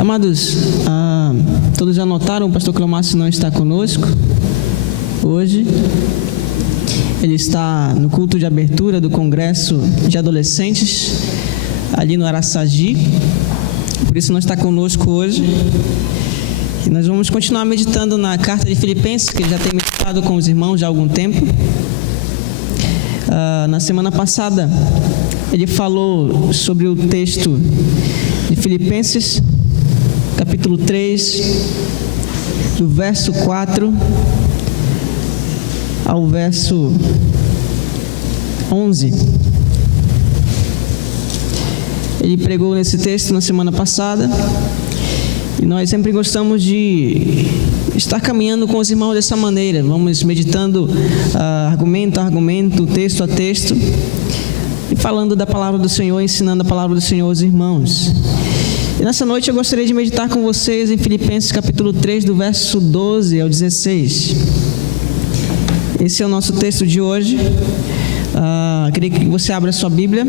Amados, todos já notaram, o pastor Cleomácio não está conosco hoje. Ele está no culto de abertura do Congresso de Adolescentes, ali no Araçagi. Por isso não está conosco hoje. E nós vamos continuar meditando na carta de Filipenses, que ele já tem meditado com os irmãos já há algum tempo. Na semana passada, ele falou sobre o texto de Filipenses, capítulo 3, do verso 4 ao verso 11. Ele pregou nesse texto na semana passada, e nós sempre gostamos de estar caminhando com os irmãos dessa maneira. Vamos meditando argumento a argumento, texto a texto, e falando da palavra do Senhor, ensinando a palavra do Senhor aos irmãos. E nessa noite eu gostaria de meditar com vocês em Filipenses capítulo 3, do verso 12 ao 16. Esse é o nosso texto de hoje. Queria que você abra a sua Bíblia.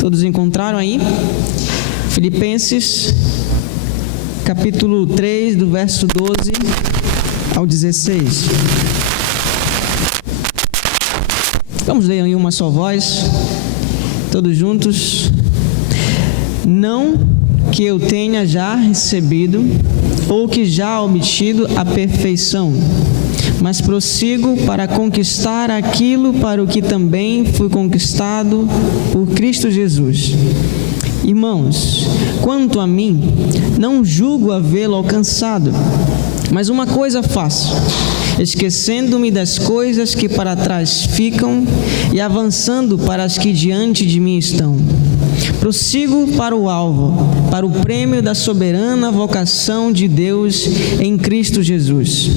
Todos encontraram aí? Filipenses capítulo 3, do verso 12 ao 16. Vamos ler em uma só voz, todos juntos. Não que eu tenha já recebido ou que já obtido a perfeição, mas prossigo para conquistar aquilo para o que também fui conquistado por Cristo Jesus. Irmãos, quanto a mim, não julgo havê-lo alcançado, mas uma coisa faço, esquecendo-me das coisas que para trás ficam e avançando para as que diante de mim estão. Prossigo para o alvo, para o prêmio da soberana vocação de Deus em Cristo Jesus.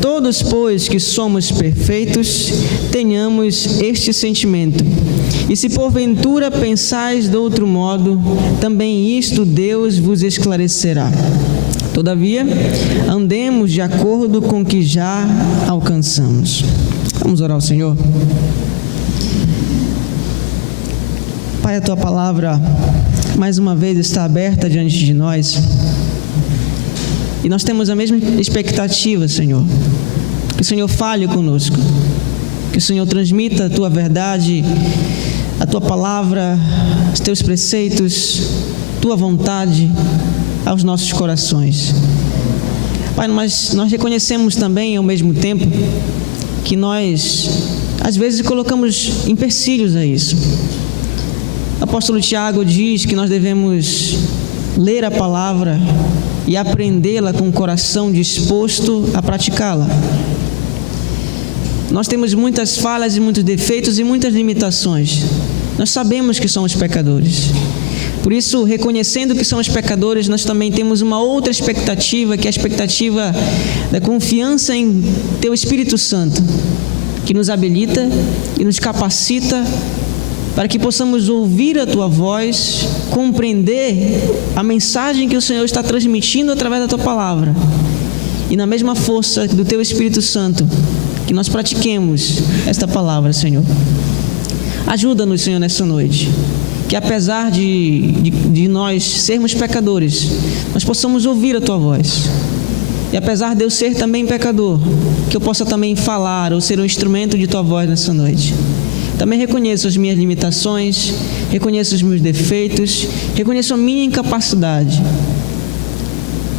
Todos, pois, que somos perfeitos, tenhamos este sentimento. E se porventura pensais de outro modo, também isto Deus vos esclarecerá. Todavia, andemos de acordo com o que já alcançamos. Vamos orar ao Senhor. Pai, a Tua palavra, mais uma vez, está aberta diante de nós. E nós temos a mesma expectativa, Senhor. Que o Senhor fale conosco. Que o Senhor transmita a Tua verdade, a Tua palavra, os Teus preceitos, Tua vontade aos nossos corações. Pai, mas nós reconhecemos também, ao mesmo tempo, que nós, às vezes, colocamos empecilhos a isso. O apóstolo Tiago diz que nós devemos ler a palavra e aprendê-la com o coração disposto a praticá-la. Nós temos muitas falhas e muitos defeitos e muitas limitações. Nós sabemos que somos pecadores. Por isso, reconhecendo que somos pecadores, nós também temos uma outra expectativa, que é a expectativa da confiança em Teu Espírito Santo, que nos habilita e nos capacita para que possamos ouvir a Tua voz, compreender a mensagem que o Senhor está transmitindo através da Tua palavra. E na mesma força do Teu Espírito Santo, que nós pratiquemos esta palavra, Senhor. Ajuda-nos, Senhor, nessa noite. Que apesar de nós sermos pecadores, nós possamos ouvir a Tua voz. E apesar de eu ser também pecador, que eu possa também falar ou ser um instrumento de Tua voz nessa noite. Também reconheço as minhas limitações, reconheço os meus defeitos, reconheço a minha incapacidade.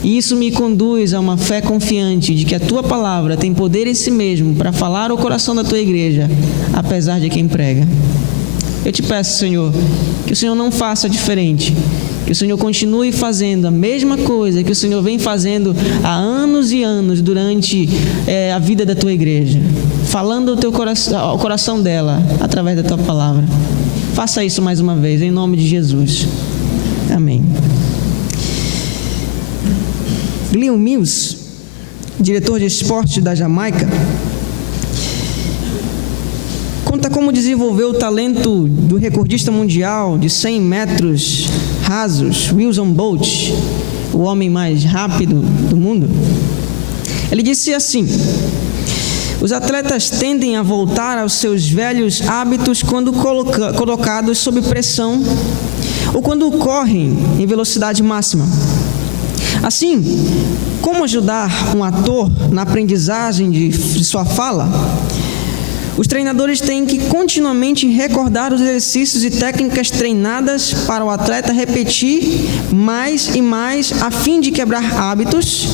E isso me conduz a uma fé confiante de que a Tua palavra tem poder em si mesmo para falar ao coração da Tua igreja, apesar de quem prega. Eu te peço, Senhor, que o Senhor não faça diferente, que o Senhor continue fazendo a mesma coisa que o Senhor vem fazendo há anos e anos durante a vida da Tua igreja, falando ao coração dela, através da Tua palavra. Faça isso mais uma vez, em nome de Jesus. Amém. Glenn Mills, diretor de esporte da Jamaica, conta como desenvolveu o talento do recordista mundial de 100 metros rasos, Usain Bolt, o homem mais rápido do mundo. Ele disse assim: os atletas tendem a voltar aos seus velhos hábitos quando colocados sob pressão ou quando correm em velocidade máxima. Assim, como ajudar um ator na aprendizagem de sua fala? Os treinadores têm que continuamente recordar os exercícios e técnicas treinadas para o atleta repetir mais e mais, a fim de quebrar hábitos,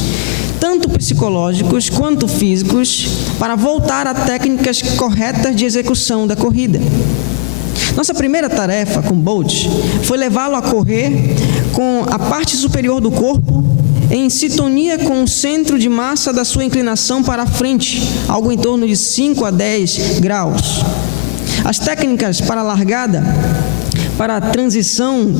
tanto psicológicos quanto físicos, para voltar a técnicas corretas de execução da corrida. Nossa primeira tarefa com Bolt foi levá-lo a correr com a parte superior do corpo em sintonia com o centro de massa da sua inclinação para a frente, algo em torno de 5 a 10 graus. As técnicas para largada, para transição,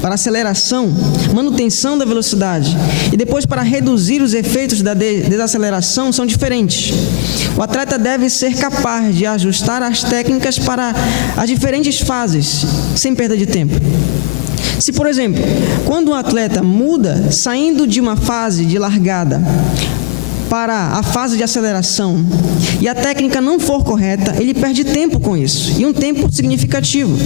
para aceleração, manutenção da velocidade e depois para reduzir os efeitos da desaceleração são diferentes. O atleta deve ser capaz de ajustar as técnicas para as diferentes fases, sem perda de tempo. Se, por exemplo, quando um atleta muda, saindo de uma fase de largada para a fase de aceleração, e a técnica não for correta, ele perde tempo com isso, e um tempo significativo.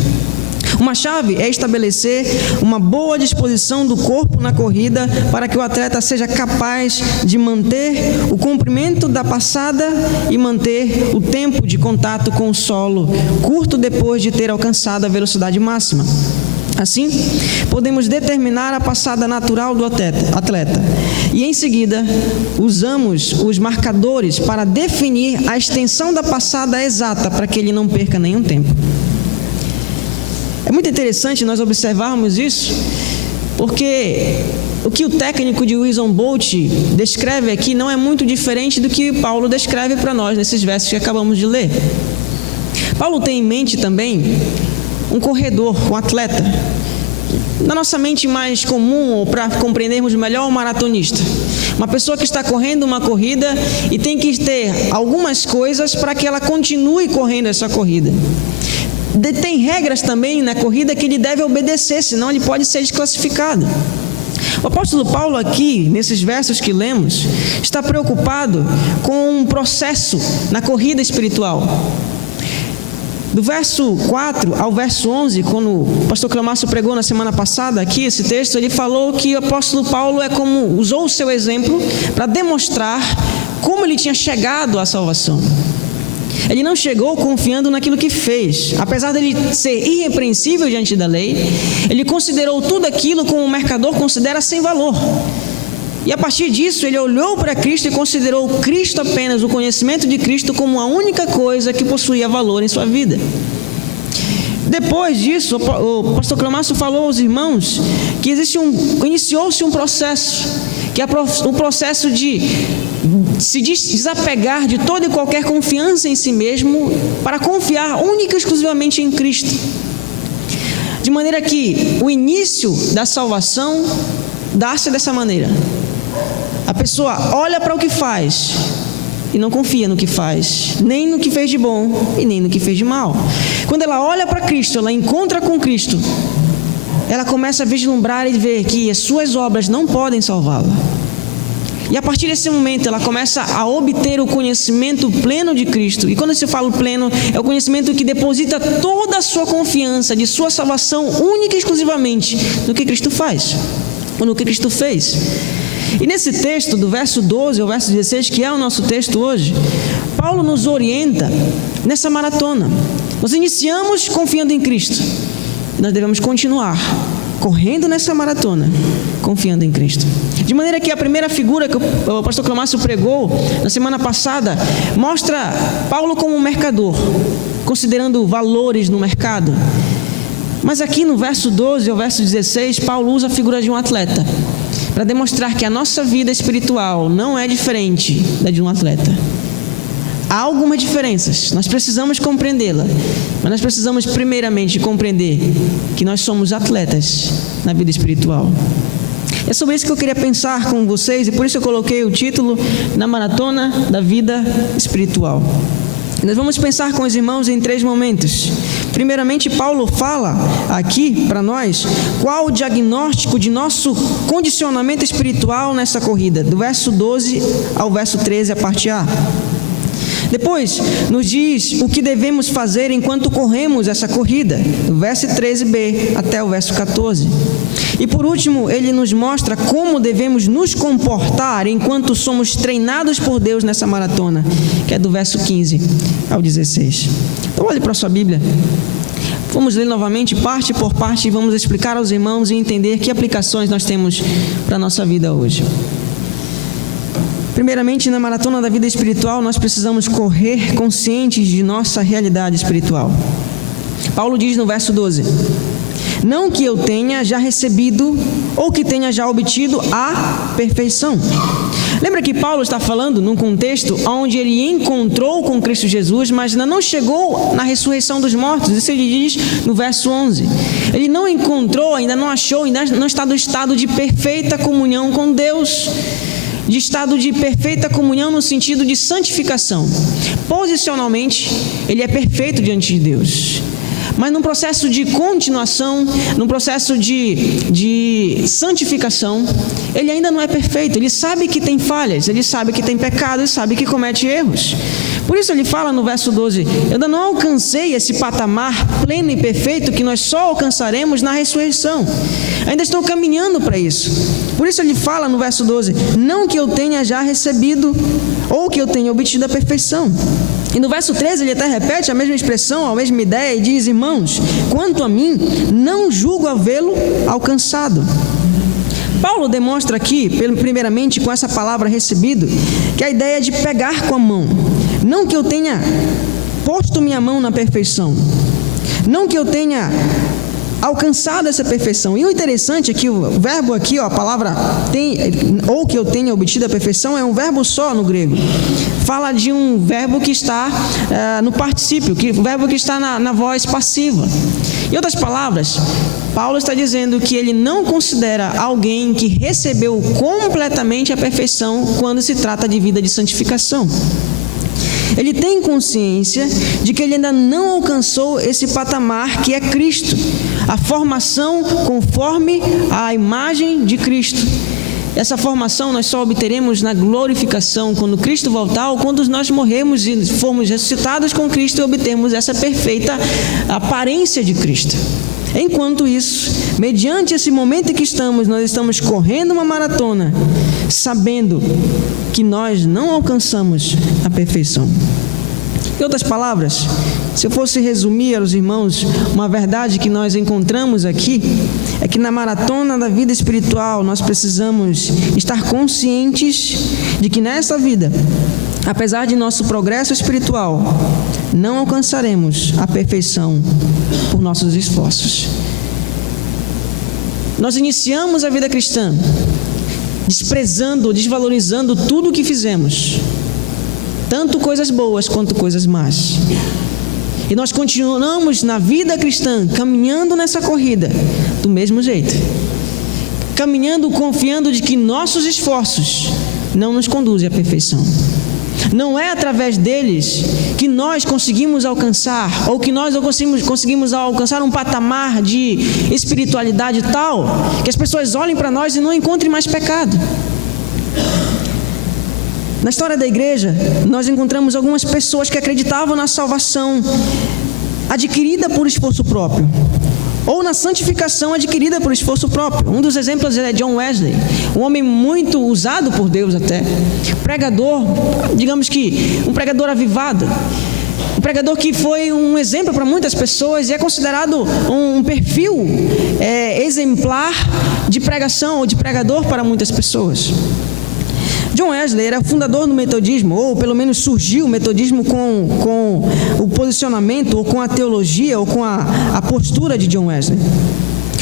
Uma chave é estabelecer uma boa disposição do corpo na corrida para que o atleta seja capaz de manter o comprimento da passada e manter o tempo de contato com o solo curto depois de ter alcançado a velocidade máxima. Assim, podemos determinar a passada natural do atleta e, em seguida, usamos os marcadores para definir a extensão da passada exata para que ele não perca nenhum tempo. É muito interessante nós observarmos isso, porque o que o técnico de Usain Bolt descreve aqui não é muito diferente do que Paulo descreve para nós nesses versos que acabamos de ler. Paulo tem em mente também um corredor, um atleta. Na nossa mente mais comum, ou para compreendermos melhor, um maratonista. Uma pessoa que está correndo uma corrida e tem que ter algumas coisas para que ela continue correndo essa corrida. Tem regras também na corrida que ele deve obedecer, senão ele pode ser desclassificado. O apóstolo Paulo aqui, nesses versos que lemos, está preocupado com um processo na corrida espiritual. Do verso 4 ao verso 11, quando o pastor Clemácio pregou na semana passada aqui esse texto, ele falou que o apóstolo Paulo usou o seu exemplo para demonstrar como ele tinha chegado à salvação. Ele não chegou confiando naquilo que fez. Apesar de ele ser irrepreensível diante da lei, ele considerou tudo aquilo como um mercador considera sem valor. E a partir disso, ele olhou para Cristo e considerou Cristo apenas, o conhecimento de Cristo, como a única coisa que possuía valor em sua vida. Depois disso, o pastor Clemácio falou aos irmãos que iniciou-se um processo, que é o processo de se desapegar de toda e qualquer confiança em si mesmo para confiar única e exclusivamente em Cristo. De maneira que o início da salvação dá-se dessa maneira. A pessoa olha para o que faz e não confia no que faz, nem no que fez de bom e nem no que fez de mal. Quando ela olha para Cristo, ela encontra com Cristo, ela começa a vislumbrar e ver que as suas obras não podem salvá-la. E a partir desse momento ela começa a obter o conhecimento pleno de Cristo. E quando se fala pleno, é o conhecimento que deposita toda a sua confiança de sua salvação única e exclusivamente no que Cristo faz, ou no que Cristo fez. E nesse texto, do verso 12 ao verso 16, que é o nosso texto hoje, Paulo nos orienta nessa maratona. Nós iniciamos confiando em Cristo. Nós devemos continuar correndo nessa maratona, confiando em Cristo. De maneira que a primeira figura que o pastor Clemácio pregou na semana passada mostra Paulo como um mercador, considerando valores no mercado. Mas aqui no verso 12 ao verso 16, Paulo usa a figura de um atleta, para demonstrar que a nossa vida espiritual não é diferente da de um atleta. Há algumas diferenças, nós precisamos compreendê-la, mas nós precisamos primeiramente compreender que nós somos atletas na vida espiritual. É sobre isso que eu queria pensar com vocês, e por isso eu coloquei o título na maratona da vida espiritual. Nós vamos pensar com os irmãos em 3 momentos. Primeiramente, Paulo fala aqui para nós qual o diagnóstico de nosso condicionamento espiritual nessa corrida, do verso 12 ao verso 13, a parte A. Depois, nos diz o que devemos fazer enquanto corremos essa corrida, do verso 13b até o verso 14. E por último, ele nos mostra como devemos nos comportar enquanto somos treinados por Deus nessa maratona, que é do verso 15 ao 16. Então, olhe para a sua Bíblia. Vamos ler novamente, parte por parte, e vamos explicar aos irmãos e entender que aplicações nós temos para a nossa vida hoje. Primeiramente, na maratona da vida espiritual, nós precisamos correr conscientes de nossa realidade espiritual. Paulo diz no verso 12: não que eu tenha já recebido ou que tenha já obtido a perfeição. Lembra que Paulo está falando num contexto onde ele encontrou com Cristo Jesus, mas ainda não chegou na ressurreição dos mortos. Isso ele diz no verso 11. Ele não encontrou, ainda não achou, ainda não está no estado de perfeita comunhão com Deus, de estado de perfeita comunhão no sentido de santificação. Posicionalmente, ele é perfeito diante de Deus. Mas num processo de continuação, num processo de santificação, ele ainda não é perfeito. Ele sabe que tem falhas, ele sabe que tem pecado, ele sabe que comete erros. Por isso ele fala no verso 12: eu ainda não alcancei esse patamar pleno e perfeito que nós só alcançaremos na ressurreição. Ainda estou caminhando para isso. Por isso ele fala no verso 12: não que eu tenha já recebido ou que eu tenha obtido a perfeição. E no verso 13 ele até repete a mesma expressão, a mesma ideia, e diz: irmãos, quanto a mim, não julgo havê-lo alcançado. Paulo demonstra aqui, primeiramente com essa palavra recebido, que a ideia é de pegar com a mão. Não que eu tenha posto minha mão na perfeição, não que eu tenha alcançado essa perfeição. E o interessante é que o verbo aqui, a palavra tem, ou que eu tenha obtido a perfeição, é um verbo só no grego. Fala de um verbo que está no particípio, o verbo que está na voz passiva. Em outras palavras, Paulo está dizendo que ele não considera alguém que recebeu completamente a perfeição quando se trata de vida de santificação. Ele tem consciência de que ele ainda não alcançou esse patamar que é Cristo, a formação conforme a imagem de Cristo. Essa formação nós só obteremos na glorificação, quando Cristo voltar, ou quando nós morremos e formos ressuscitados com Cristo e obtermos essa perfeita aparência de Cristo. Enquanto isso, mediante esse momento em que nós estamos correndo uma maratona, sabendo que nós não alcançamos a perfeição. Em outras palavras, se eu fosse resumir aos irmãos uma verdade que nós encontramos aqui, é que na maratona da vida espiritual nós precisamos estar conscientes de que nessa vida, apesar de nosso progresso espiritual, não alcançaremos a perfeição por nossos esforços. Nós iniciamos a vida cristã desprezando, desvalorizando tudo o que fizemos, tanto coisas boas quanto coisas más. E nós continuamos na vida cristã, caminhando nessa corrida, do mesmo jeito. Caminhando confiando de que nossos esforços não nos conduzem à perfeição. Não é através deles que nós conseguimos alcançar, ou que nós conseguimos alcançar um patamar de espiritualidade tal, que as pessoas olhem para nós e não encontrem mais pecado. Na história da igreja, nós encontramos algumas pessoas que acreditavam na salvação adquirida por esforço próprio, ou na santificação adquirida por esforço próprio. Um dos exemplos é John Wesley, um homem muito usado por Deus até, pregador, digamos que um pregador avivado, um pregador que foi um exemplo para muitas pessoas e é considerado um perfil exemplar de pregação ou de pregador para muitas pessoas. John Wesley era fundador do metodismo, ou pelo menos surgiu o metodismo com o posicionamento, ou com a teologia, ou com a postura de John Wesley.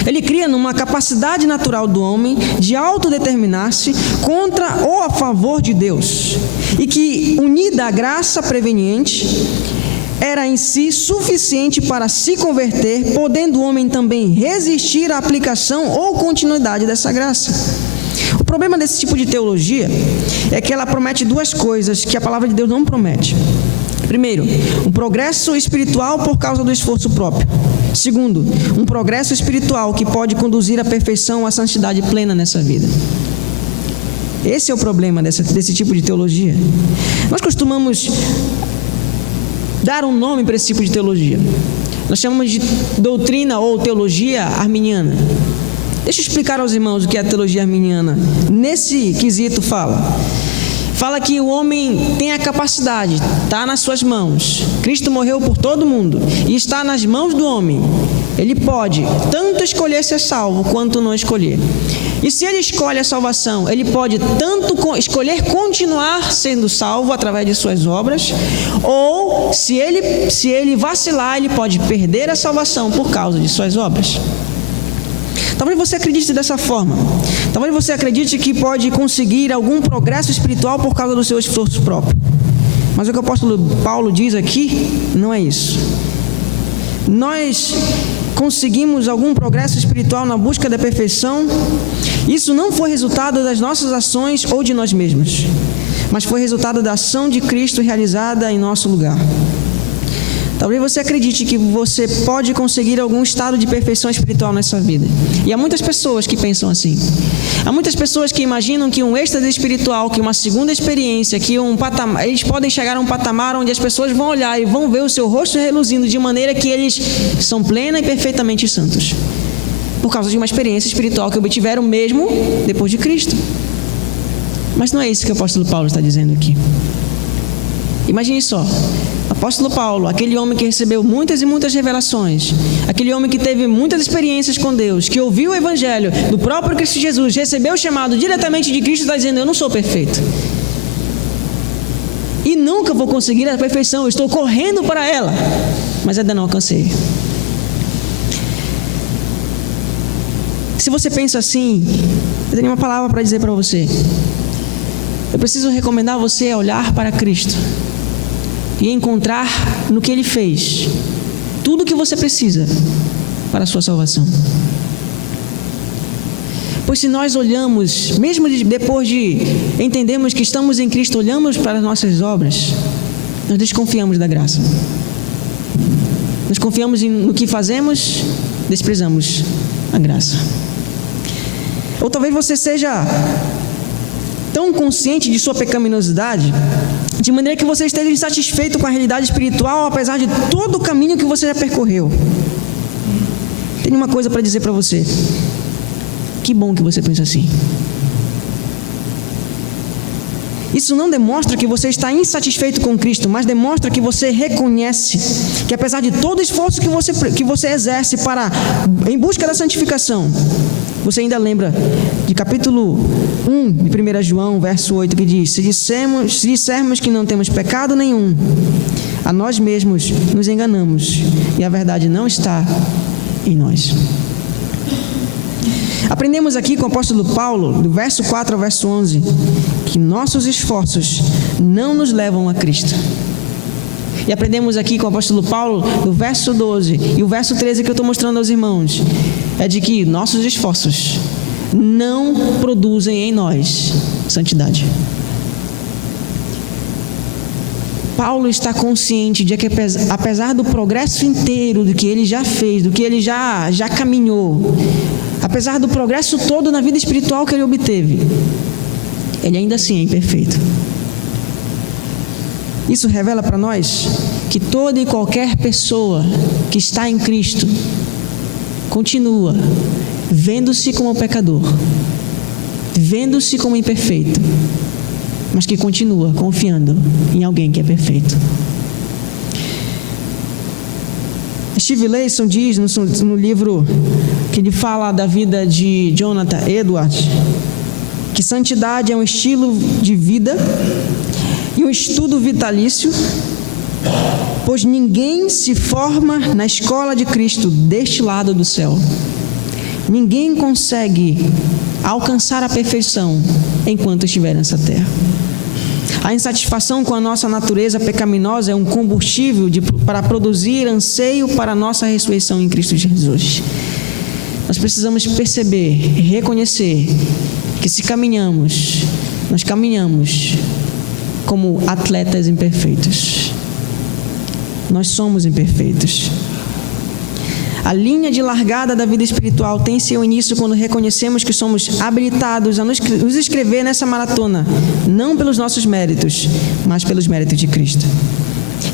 Ele cria numa capacidade natural do homem de autodeterminar-se contra ou a favor de Deus, e que, unida à graça preveniente, era em si suficiente para se converter, podendo o homem também resistir à aplicação ou continuidade dessa graça. O problema desse tipo de teologia é que ela promete duas coisas que a palavra de Deus não promete. Primeiro, um progresso espiritual por causa do esforço próprio. Segundo, um progresso espiritual que pode conduzir à perfeição, à santidade plena nessa vida. Esse é o problema desse tipo de teologia. Nós costumamos dar um nome para esse tipo de teologia. Nós chamamos de doutrina ou teologia arminiana. Deixa eu explicar aos irmãos o que é a teologia arminiana. Nesse quesito fala que o homem tem a capacidade, está nas suas mãos. Cristo morreu por todo mundo e está nas mãos do homem. Ele pode tanto escolher ser salvo quanto não escolher. E se ele escolhe a salvação, ele pode tanto escolher continuar sendo salvo através de suas obras, ou se ele vacilar, ele pode perder a salvação por causa de suas obras. Talvez você acredite dessa forma. Talvez você acredite que pode conseguir algum progresso espiritual por causa do seu esforço próprio. Mas o que o apóstolo Paulo diz aqui não é isso. Nós conseguimos algum progresso espiritual na busca da perfeição. Isso não foi resultado das nossas ações ou de nós mesmos, mas foi resultado da ação de Cristo realizada em nosso lugar. Talvez você acredite que você pode conseguir algum estado de perfeição espiritual nessa vida. E há muitas pessoas que pensam assim. Há muitas pessoas que imaginam que um êxtase espiritual, que uma segunda experiência, que eles podem chegar a um patamar onde as pessoas vão olhar e vão ver o seu rosto reluzindo de maneira que eles são plena e perfeitamente santos, por causa de uma experiência espiritual que obtiveram mesmo depois de Cristo. Mas não é isso que o apóstolo Paulo está dizendo aqui. Imagine só, o apóstolo Paulo, aquele homem que recebeu muitas e muitas revelações, aquele homem que teve muitas experiências com Deus, que ouviu o evangelho do próprio Cristo Jesus, recebeu o chamado diretamente de Cristo, está dizendo: eu não sou perfeito e nunca vou conseguir a perfeição, eu estou correndo para ela, mas ainda não alcancei. Se você pensa assim, eu tenho uma palavra para dizer para você. Eu preciso recomendar você a olhar para Cristo e encontrar no que Ele fez tudo o que você precisa para a sua salvação. Pois se nós olhamos, mesmo depois de entendermos que estamos em Cristo, olhamos para as nossas obras, nós desconfiamos da graça. Nós confiamos no que fazemos, desprezamos a graça. Ou talvez você seja tão consciente de sua pecaminosidade, de maneira que você esteja insatisfeito com a realidade espiritual, apesar de todo o caminho que você já percorreu. Tenho uma coisa para dizer para você. Que bom que você pensa assim. Isso não demonstra que você está insatisfeito com Cristo, mas demonstra que você reconhece que, apesar de todo o esforço que você exerce em busca da santificação, você ainda lembra de capítulo 1 de 1 João, verso 8, que diz: se dissermos que não temos pecado nenhum, a nós mesmos nos enganamos e a verdade não está em nós. Aprendemos aqui com o apóstolo Paulo, do verso 4 ao verso 11, que nossos esforços não nos levam a Cristo. E aprendemos aqui com o apóstolo Paulo, do verso 12 e o verso 13 que eu estou mostrando aos irmãos, é de que nossos esforços não produzem em nós santidade. Paulo está consciente de que, apesar do progresso inteiro do que ele já fez, do que ele já caminhou, apesar do progresso todo na vida espiritual que ele obteve, ele ainda assim é imperfeito. Isso revela para nós que toda e qualquer pessoa que está em Cristo continua vendo-se como pecador, vendo-se como imperfeito, mas que continua confiando em alguém que é perfeito. Steve Layson diz no livro que ele fala da vida de Jonathan Edwards, que santidade é um estilo de vida e um estudo vitalício, pois ninguém se forma na escola de Cristo deste lado do céu. Ninguém consegue alcançar a perfeição enquanto estiver nessa terra. A insatisfação com a nossa natureza pecaminosa é um combustível para produzir anseio para a nossa ressurreição em Cristo Jesus. Nós precisamos perceber e reconhecer que nós caminhamos como atletas imperfeitos. Nós somos imperfeitos. A linha de largada da vida espiritual tem seu início quando reconhecemos que somos habilitados a nos inscrever nessa maratona, não pelos nossos méritos, mas pelos méritos de Cristo.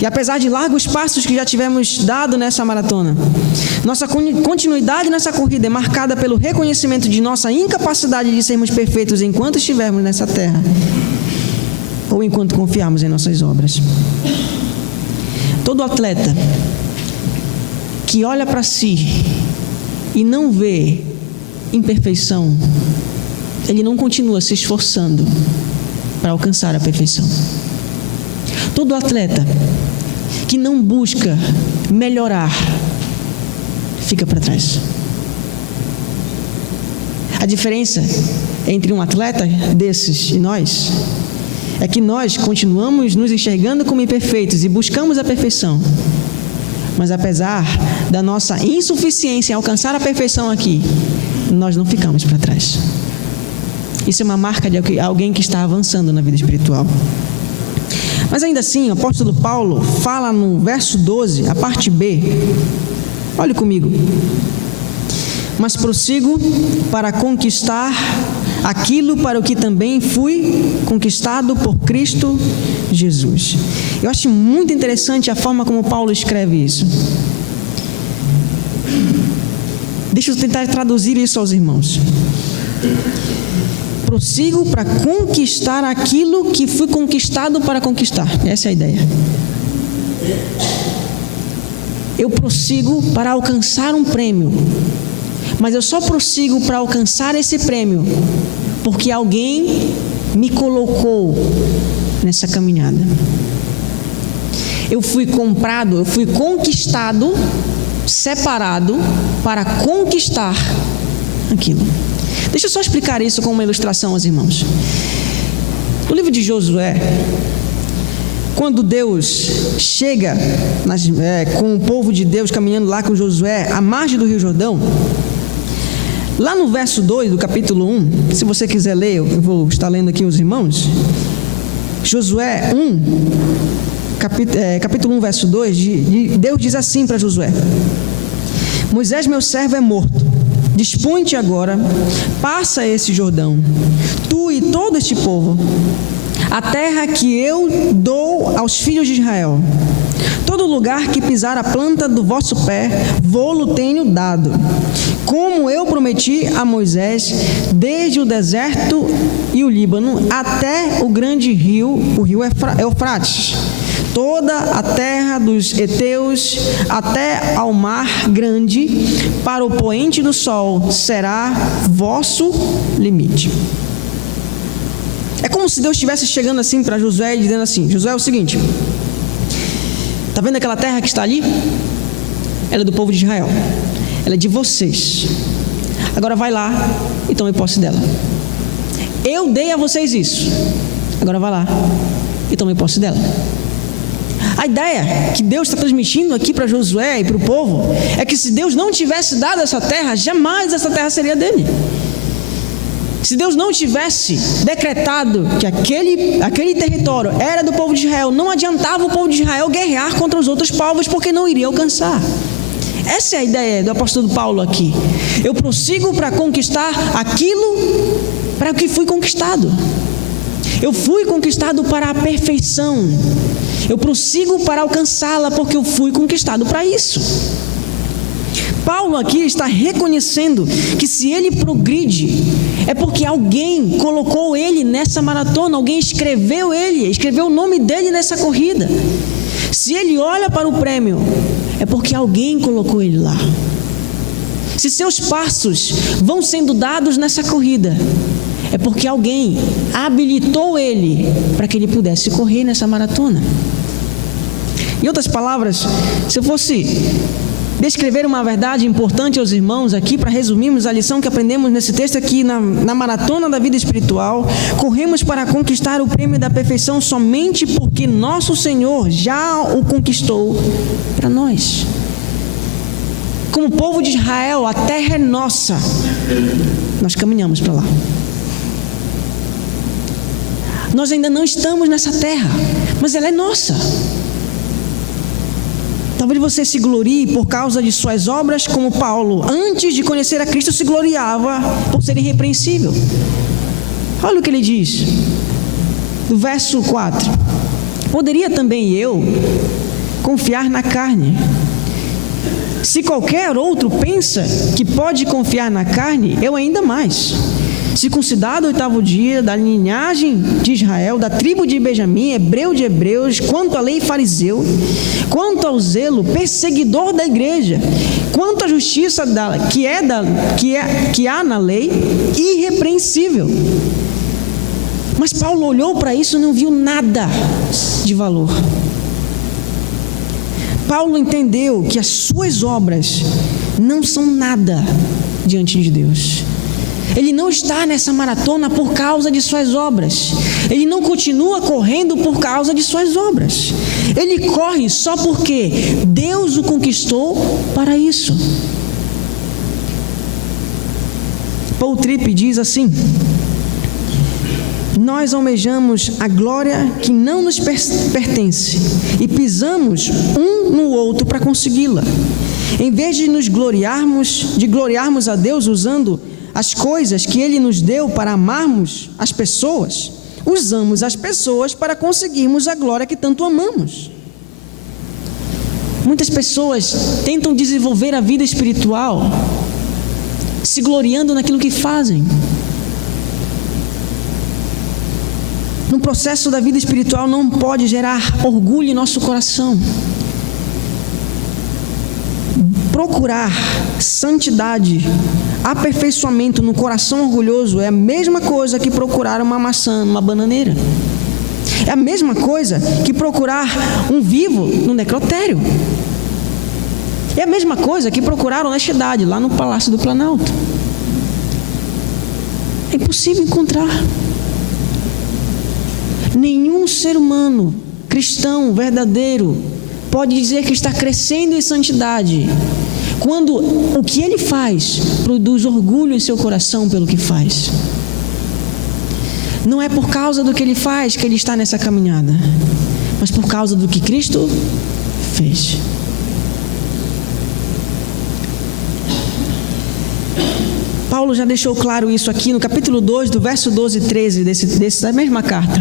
E apesar de largos passos que já tivemos dado nessa maratona, nossa continuidade nessa corrida é marcada pelo reconhecimento de nossa incapacidade de sermos perfeitos enquanto estivermos nessa terra, ou enquanto confiarmos em nossas obras. Todo atleta que olha para si e não vê imperfeição, ele não continua se esforçando para alcançar a perfeição. Todo atleta que não busca melhorar, fica para trás. A diferença entre um atleta desses e nós é que nós continuamos nos enxergando como imperfeitos e buscamos a perfeição. Mas apesar da nossa insuficiência em alcançar a perfeição aqui, nós não ficamos para trás. Isso é uma marca de alguém que está avançando na vida espiritual. Mas ainda assim, o apóstolo Paulo fala no verso 12, a parte B. Olhe comigo. Mas prossigo para conquistar aquilo para o que também fui conquistado por Cristo Jesus. Eu acho muito interessante a forma como Paulo escreve isso. Deixa eu tentar traduzir isso aos irmãos. Prossigo para conquistar aquilo que fui conquistado para conquistar. Essa é a ideia. Eu prossigo para alcançar um prêmio, mas eu só prossigo para alcançar esse prêmio porque alguém me colocou nessa caminhada. Eu fui comprado, eu fui conquistado, separado para conquistar aquilo. Deixa eu só explicar isso com uma ilustração aos irmãos. No livro de Josué, quando Deus chega com o povo de Deus caminhando lá com Josué à margem do Rio Jordão, lá no verso 2 do capítulo 1, se você quiser ler, eu vou estar lendo aqui os irmãos. Josué 1, capítulo 1, verso 2, Deus diz assim para Josué: Moisés, meu servo, é morto. Dispõe-te agora, passa esse Jordão, tu e todo este povo, a terra que eu dou aos filhos de Israel. Todo lugar que pisar a planta do vosso pé, vô-lo tenho dado, como eu prometi a Moisés, desde o deserto e o Líbano, até o grande rio, o rio Eufrates. Toda a terra dos heteus, até ao mar grande, para o poente do sol, será vosso limite. É como se Deus estivesse chegando assim para Josué e dizendo assim: Josué, é o seguinte, está vendo aquela terra que está ali? Ela é do povo de Israel, ela é de vocês. Agora vai lá e tome posse dela. Eu dei a vocês isso, agora vai lá e tome posse dela. A ideia que Deus está transmitindo aqui para Josué e para o povo é que se Deus não tivesse dado essa terra, jamais essa terra seria dele. Se Deus não tivesse decretado que aquele território era do povo de Israel, não adiantava o povo de Israel guerrear contra os outros povos, porque não iria alcançar. Essa é a ideia do apóstolo Paulo aqui. Eu prossigo para conquistar aquilo para o que fui conquistado. Eu fui conquistado para a perfeição. Eu prossigo para alcançá-la porque eu fui conquistado para isso. Paulo aqui está reconhecendo que se ele progride, é porque alguém colocou ele nessa maratona, alguém escreveu o nome dele nessa corrida. Se ele olha para o prêmio, é porque alguém colocou ele lá. Se seus passos vão sendo dados nessa corrida, é porque alguém habilitou ele para que ele pudesse correr nessa maratona. Em outras palavras, se eu fosse descrever uma verdade importante aos irmãos aqui, para resumirmos a lição que aprendemos nesse texto aqui na maratona da vida espiritual, corremos para conquistar o prêmio da perfeição somente porque nosso Senhor já o conquistou para nós. Como povo de Israel, a terra é nossa, nós caminhamos para lá. Nós ainda não estamos nessa terra, mas ela é nossa. Talvez você se glorie por causa de suas obras, como Paulo, antes de conhecer a Cristo, se gloriava por ser irrepreensível. Olha o que ele diz, no verso 4: poderia também eu confiar na carne? Se qualquer outro pensa que pode confiar na carne, eu ainda mais. Circuncidado ao 8º dia, da linhagem de Israel, da tribo de Benjamim, hebreu de hebreus, quanto à lei fariseu, quanto ao zelo, perseguidor da igreja, quanto à justiça que há na lei, irrepreensível. Mas Paulo olhou para isso e não viu nada de valor. Paulo entendeu que as suas obras não são nada diante de Deus. Ele não está nessa maratona por causa de suas obras. Ele não continua correndo por causa de suas obras. Ele corre só porque Deus o conquistou para isso. Paul Tripp diz assim: nós almejamos a glória que não nos pertence e pisamos um no outro para consegui-la. Em vez de gloriarmos a Deus usando as coisas que Ele nos deu para amarmos as pessoas, usamos as pessoas para conseguirmos a glória que tanto amamos. Muitas pessoas tentam desenvolver a vida espiritual se gloriando naquilo que fazem. No processo da vida espiritual não pode gerar orgulho em nosso coração. Procurar santidade, aperfeiçoamento no coração orgulhoso é a mesma coisa que procurar uma maçã numa bananeira. É a mesma coisa que procurar um vivo no necrotério. É a mesma coisa que procurar honestidade lá no Palácio do Planalto. É impossível encontrar. Nenhum ser humano cristão verdadeiro pode dizer que está crescendo em santidade quando o que ele faz produz orgulho em seu coração pelo que faz. Não é por causa do que ele faz que ele está nessa caminhada, mas por causa do que Cristo fez. Paulo já deixou claro isso aqui no capítulo 2, do verso 12 e 13 dessa mesma carta.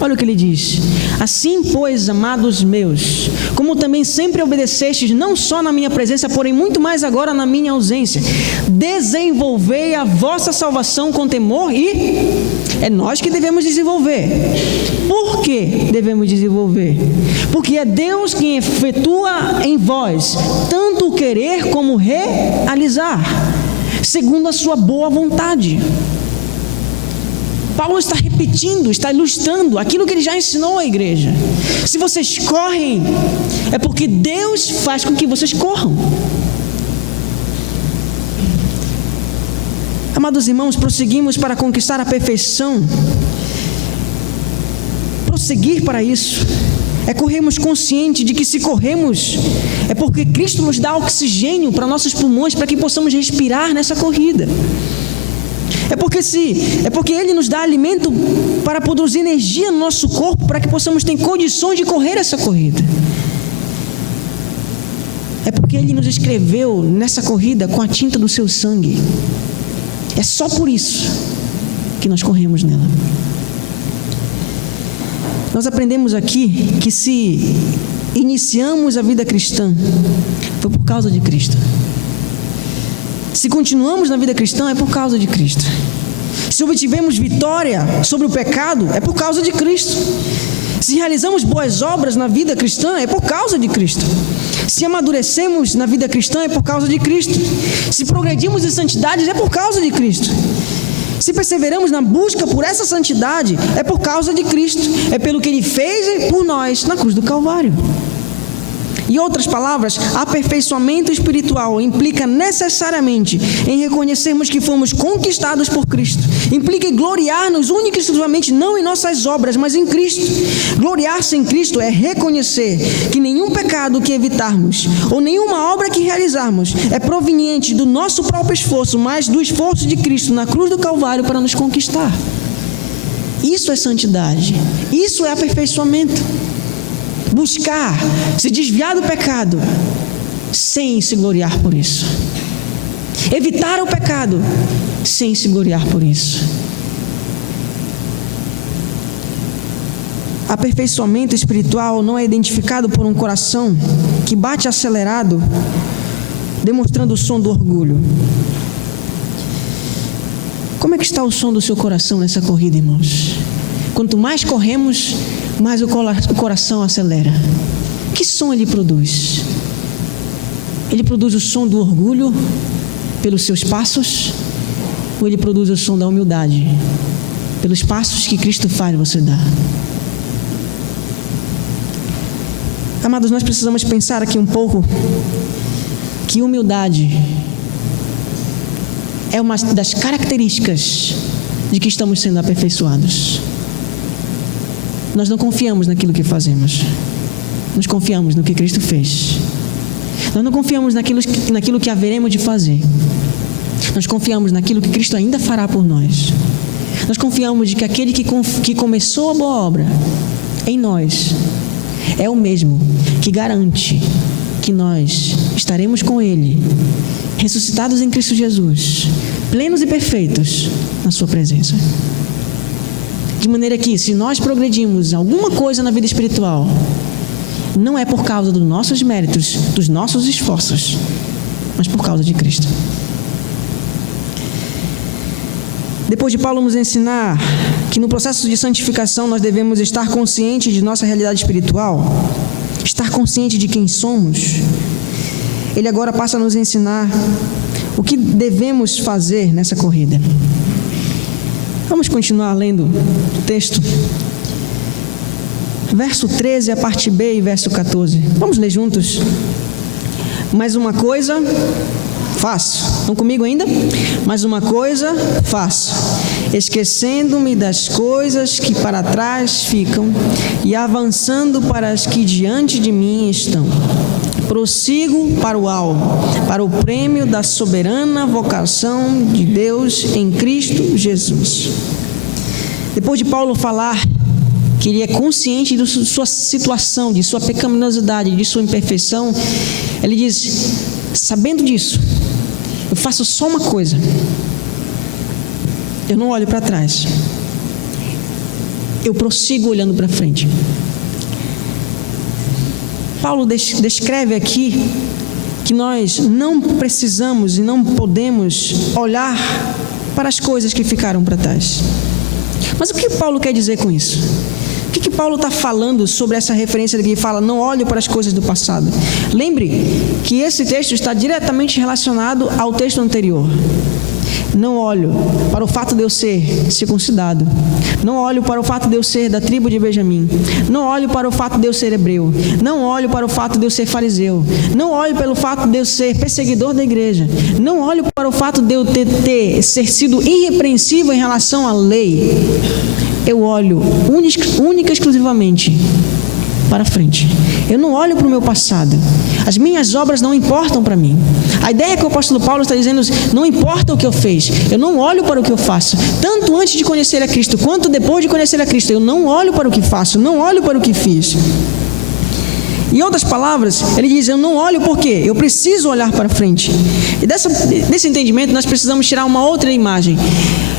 Olha o que ele diz: assim, pois, amados meus, como também sempre obedecestes, não só na minha presença, porém muito mais agora na minha ausência, desenvolvei a vossa salvação com temor e é nós que devemos desenvolver. Por que devemos desenvolver? Porque é Deus quem efetua em vós tanto o querer como o realizar, segundo a sua boa vontade. Paulo está repetindo, está ilustrando aquilo que ele já ensinou à igreja. Se vocês correm, é porque Deus faz com que vocês corram. Amados irmãos, prosseguimos para conquistar a perfeição. Prosseguir para isso é corrermos consciente de que se corremos é porque Cristo nos dá oxigênio para nossos pulmões, para que possamos respirar nessa corrida. É porque Ele nos dá alimento para produzir energia no nosso corpo, para que possamos ter condições de correr essa corrida. É porque Ele nos escreveu nessa corrida com a tinta do seu sangue. É só por isso que nós corremos nela. Nós aprendemos aqui que se iniciamos a vida cristã, foi por causa de Cristo. Se continuamos na vida cristã, é por causa de Cristo. Se obtivemos vitória sobre o pecado, é por causa de Cristo. Se realizamos boas obras na vida cristã, é por causa de Cristo. Se amadurecemos na vida cristã, é por causa de Cristo. Se progredimos em santidade, é por causa de Cristo. Se perseveramos na busca por essa santidade, é por causa de Cristo. É pelo que Ele fez por nós na cruz do Calvário. Em outras palavras, aperfeiçoamento espiritual implica necessariamente em reconhecermos que fomos conquistados por Cristo. Implica em gloriar-nos única e exclusivamente não em nossas obras, mas em Cristo. Gloriar-se em Cristo é reconhecer que nenhum pecado que evitarmos ou nenhuma obra que realizarmos é proveniente do nosso próprio esforço, mas do esforço de Cristo na cruz do Calvário para nos conquistar. Isso é santidade. Isso é aperfeiçoamento. Buscar se desviar do pecado sem se gloriar por isso. Evitar o pecado sem se gloriar por isso. aperfeiçoamento espiritual não é identificado por um coração que bate acelerado, demonstrando o som do orgulho. Como é que está o som do seu coração nessa corrida, irmãos? Quanto mais corremos, mais o coração acelera. Que som ele produz? Ele produz o som do orgulho pelos seus passos? Ou ele produz o som da humildade pelos passos que Cristo faz você dar? Amados, nós precisamos pensar aqui um pouco que humildade é uma das características de que estamos sendo aperfeiçoados. Nós não confiamos naquilo que fazemos. Nós confiamos no que Cristo fez. Nós não confiamos naquilo que haveremos de fazer. Nós confiamos naquilo que Cristo ainda fará por nós. Nós confiamos de que aquele que começou a boa obra em nós é o mesmo que garante que nós estaremos com Ele, ressuscitados em Cristo Jesus, plenos e perfeitos na sua presença. De maneira que, se nós progredimos alguma coisa na vida espiritual, não é por causa dos nossos méritos, dos nossos esforços, mas por causa de Cristo. Depois de Paulo nos ensinar que no processo de santificação nós devemos estar conscientes de nossa realidade espiritual, estar consciente de quem somos, ele agora passa a nos ensinar o que devemos fazer nessa corrida. Vamos continuar lendo o texto. Verso 13, a parte B e verso 14. Vamos ler juntos? Mais uma coisa faço. Estão comigo ainda? Mais uma coisa faço, esquecendo-me das coisas que para trás ficam e avançando para as que diante de mim estão. Prossigo para o alvo, para o prêmio da soberana vocação de Deus em Cristo Jesus. Depois de Paulo falar que ele é consciente de sua situação, de sua pecaminosidade, de sua imperfeição, ele diz: sabendo disso, eu faço só uma coisa: eu não olho para trás, eu prossigo olhando para frente. Paulo descreve aqui que nós não precisamos e não podemos olhar para as coisas que ficaram para trás. Mas o que Paulo quer dizer com isso? O que Paulo está falando sobre essa referência que fala, não olhe para as coisas do passado? Lembre que esse texto está diretamente relacionado ao texto anterior. Não olho para o fato de eu ser circuncidado. Não olho para o fato de eu ser da tribo de Benjamim. Não olho para o fato de eu ser hebreu. Não olho para o fato de eu ser fariseu. Não olho pelo fato de eu ser perseguidor da igreja. Não olho para o fato de eu ser sido irrepreensível em relação à lei. Eu olho única e exclusivamente para frente. Eu não olho para o meu passado. As minhas obras não importam para mim. A ideia que o apóstolo Paulo está dizendo, não importa o que eu fiz, eu não olho para o que eu faço. Tanto antes de conhecer a Cristo, quanto depois de conhecer a Cristo, eu não olho para o que faço, não olho para o que fiz. Em outras palavras, ele diz, eu não olho por quê? Eu preciso olhar para frente. E desse entendimento, nós precisamos tirar uma outra imagem.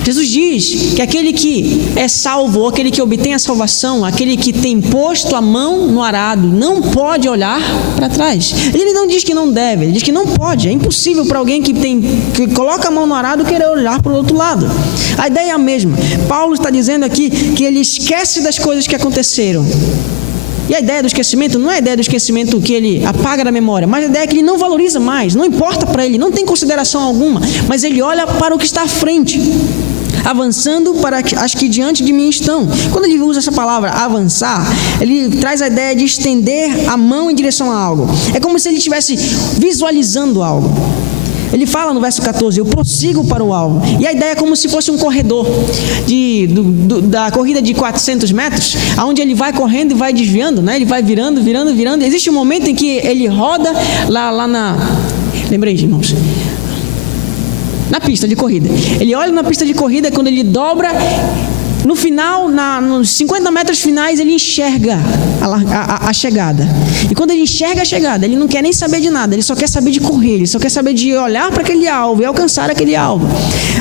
Jesus diz que aquele que é salvo, ou aquele que obtém a salvação, aquele que tem posto a mão no arado, não pode olhar para trás. Ele não diz que não deve, ele diz que não pode. É impossível para alguém que coloca a mão no arado querer olhar para o outro lado. A ideia é a mesma. Paulo está dizendo aqui que ele esquece das coisas que aconteceram. E a ideia do esquecimento não é a ideia do esquecimento que ele apaga da memória, mas a ideia é que ele não valoriza mais, não importa para ele, não tem consideração alguma, mas ele olha para o que está à frente, avançando para as que diante de mim estão. Quando ele usa essa palavra avançar, ele traz a ideia de estender a mão em direção a algo. É como se ele estivesse visualizando algo. Ele fala no verso 14, eu prossigo para o alvo. E a ideia é como se fosse um corredor da corrida de 400 metros, onde ele vai correndo e vai desviando, né? Ele vai virando. Existe um momento em que ele roda lá na... Lembrei, irmãos. Na pista de corrida. Ele olha na pista de corrida, quando ele dobra, No final, nos 50 metros finais, ele enxerga a chegada. E quando ele enxerga a chegada, ele não quer nem saber de nada, ele só quer saber de correr, ele só quer saber de olhar para aquele alvo e alcançar aquele alvo.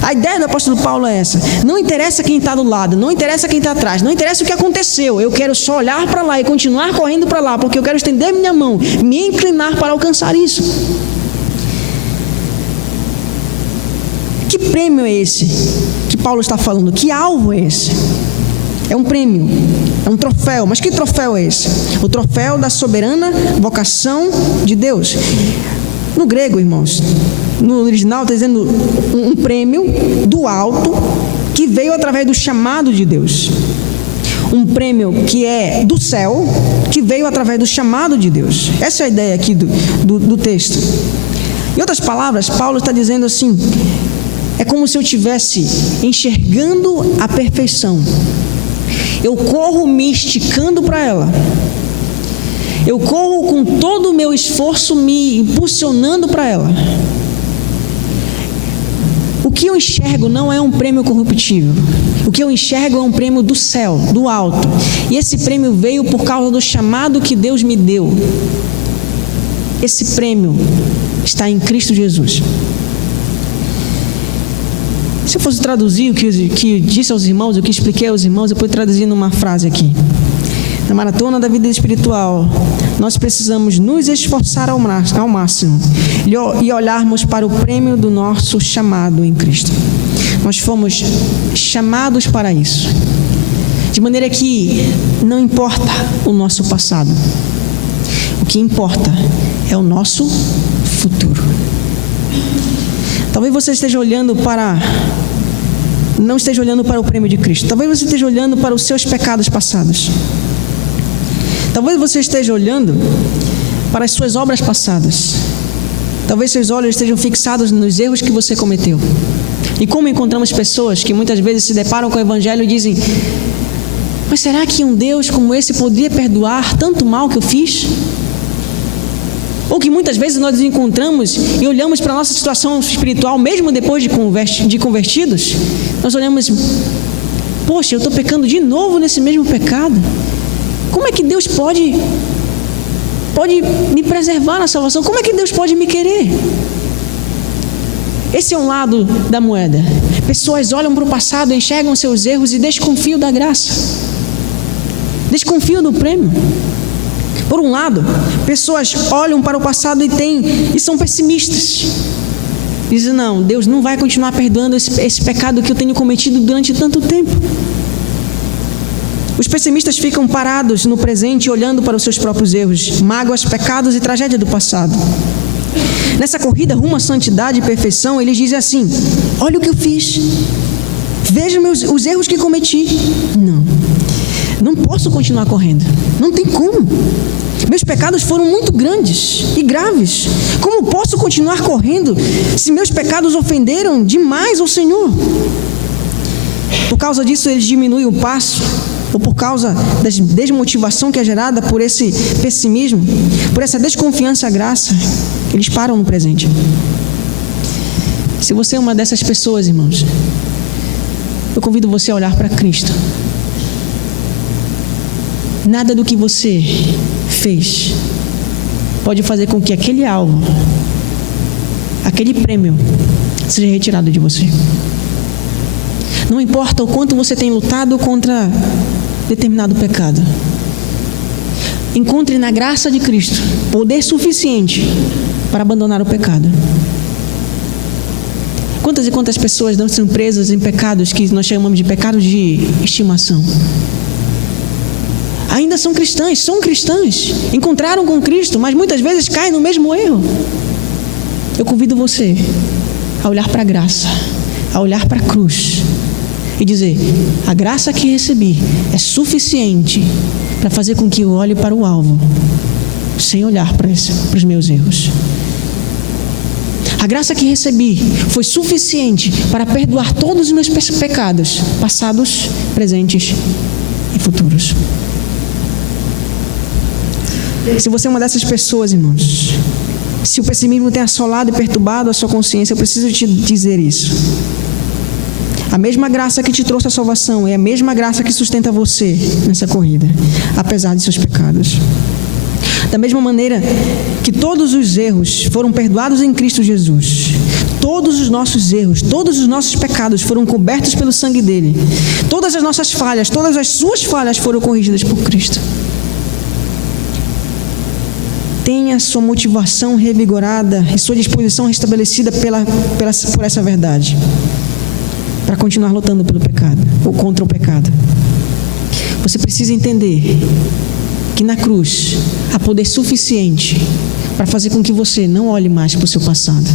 A ideia do apóstolo Paulo é essa: não interessa quem está do lado, não interessa quem está atrás, não interessa o que aconteceu, eu quero só olhar para lá e continuar correndo para lá, porque eu quero estender minha mão, me inclinar para alcançar isso. Que prêmio é esse que Paulo está falando? Que alvo é esse? É um prêmio, é um troféu. Mas que troféu é esse? O troféu da soberana vocação de Deus. No grego, irmãos, no original está dizendo um prêmio do alto que veio através do chamado de Deus. Um prêmio que é do céu, que veio através do chamado de Deus. Essa é a ideia aqui do texto. Em outras palavras, Paulo está dizendo assim: é como se eu estivesse enxergando a perfeição. Eu corro me esticando para ela. Eu corro com todo o meu esforço me impulsionando para ela. O que eu enxergo não é um prêmio corruptível. O que eu enxergo é um prêmio do céu, do alto. E esse prêmio veio por causa do chamado que Deus me deu. Esse prêmio está em Cristo Jesus. Se eu fosse traduzir o que disse aos irmãos, o que expliquei aos irmãos, eu poderia traduzir numa frase aqui. Na maratona da vida espiritual, nós precisamos nos esforçar ao máximo e olharmos para o prêmio do nosso chamado em Cristo. Nós fomos chamados para isso. De maneira que não importa o nosso passado. O que importa é o nosso futuro. Talvez você esteja olhando não esteja olhando para o prêmio de Cristo. Talvez você esteja olhando para os seus pecados passados. Talvez você esteja olhando para as suas obras passadas. Talvez seus olhos estejam fixados nos erros que você cometeu. E como encontramos pessoas que muitas vezes se deparam com o Evangelho e dizem: mas será que um Deus como esse poderia perdoar tanto mal que eu fiz? Ou que muitas vezes nós nos encontramos e olhamos para a nossa situação espiritual, mesmo depois de convertidos, nós olhamos: poxa, eu estou pecando de novo nesse mesmo pecado. Como é que Deus pode me preservar na salvação? Como é que Deus pode me querer? Esse é um lado da moeda. Pessoas olham para o passado, enxergam seus erros e desconfiam da graça. Desconfiam do prêmio. Por um lado, pessoas olham para o passado e são pessimistas. Dizem: não, Deus não vai continuar perdoando esse pecado que eu tenho cometido durante tanto tempo. Os pessimistas ficam parados no presente, olhando para os seus próprios erros, mágoas, pecados e tragédia do passado. Nessa corrida rumo à santidade e perfeição, eles dizem assim: olha o que eu fiz, veja os erros que cometi. Não posso continuar correndo, não tem como. Meus pecados foram muito grandes e graves. Como posso continuar correndo se meus pecados ofenderam demais ao Senhor? Por causa disso, eles diminuem o passo, ou por causa da desmotivação que é gerada por esse pessimismo, por essa desconfiança à graça, eles param no presente. Se você é uma dessas pessoas, irmãos, eu convido você a olhar para Cristo. Nada do que você fez pode fazer com que aquele alvo, aquele prêmio, seja retirado de você. Não importa o quanto você tem lutado contra determinado pecado. Encontre na graça de Cristo poder suficiente para abandonar o pecado. Quantas e quantas pessoas não são presas em pecados que nós chamamos de pecados de estimação? Ainda são cristãs, encontraram com Cristo, mas muitas vezes caem no mesmo erro. Eu convido você a olhar para a graça, a olhar para a cruz e dizer: a graça que recebi é suficiente para fazer com que eu olhe para o alvo, sem olhar para os meus erros. A graça que recebi foi suficiente para perdoar todos os meus pecados, passados, presentes e futuros. Se você é uma dessas pessoas, irmãos, se o pessimismo tem assolado e perturbado a sua consciência, eu preciso te dizer isso. A mesma graça que te trouxe a salvação é a mesma graça que sustenta você nessa corrida, apesar de seus pecados. Da mesma maneira que todos os erros foram perdoados em Cristo Jesus, todos os nossos erros, todos os nossos pecados foram cobertos pelo sangue dele. Todas as nossas falhas, todas as suas falhas foram corrigidas por Cristo. Tenha sua motivação revigorada e sua disposição restabelecida por essa verdade, para continuar lutando pelo pecado, ou contra o pecado. Você precisa entender que na cruz há poder suficiente para fazer com que você não olhe mais para o seu passado.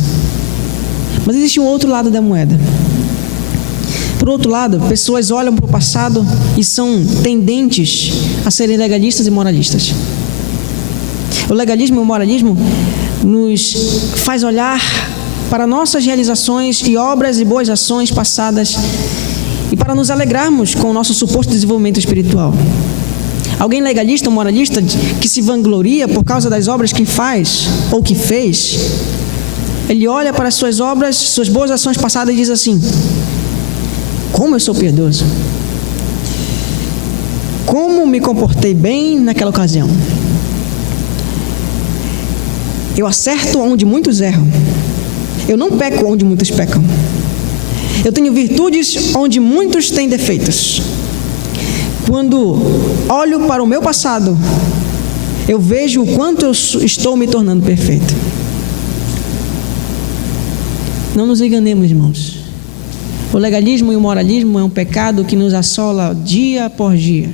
Mas existe um outro lado da moeda. Por outro lado, pessoas olham para o passado e são tendentes a serem legalistas e moralistas. O legalismo e o moralismo nos faz olhar para nossas realizações e obras e boas ações passadas e para nos alegrarmos com o nosso suposto desenvolvimento espiritual. Alguém legalista ou moralista que se vangloria por causa das obras que faz ou que fez, ele olha para as suas obras, suas boas ações passadas e diz assim: como eu sou piedoso, como me comportei bem naquela ocasião, eu acerto onde muitos erram, eu não peco onde muitos pecam, eu tenho virtudes onde muitos têm defeitos. Quando olho para o meu passado, eu vejo o quanto eu estou me tornando perfeito. Não nos enganemos, irmãos. O legalismo e o moralismo é um pecado que nos assola dia após dia.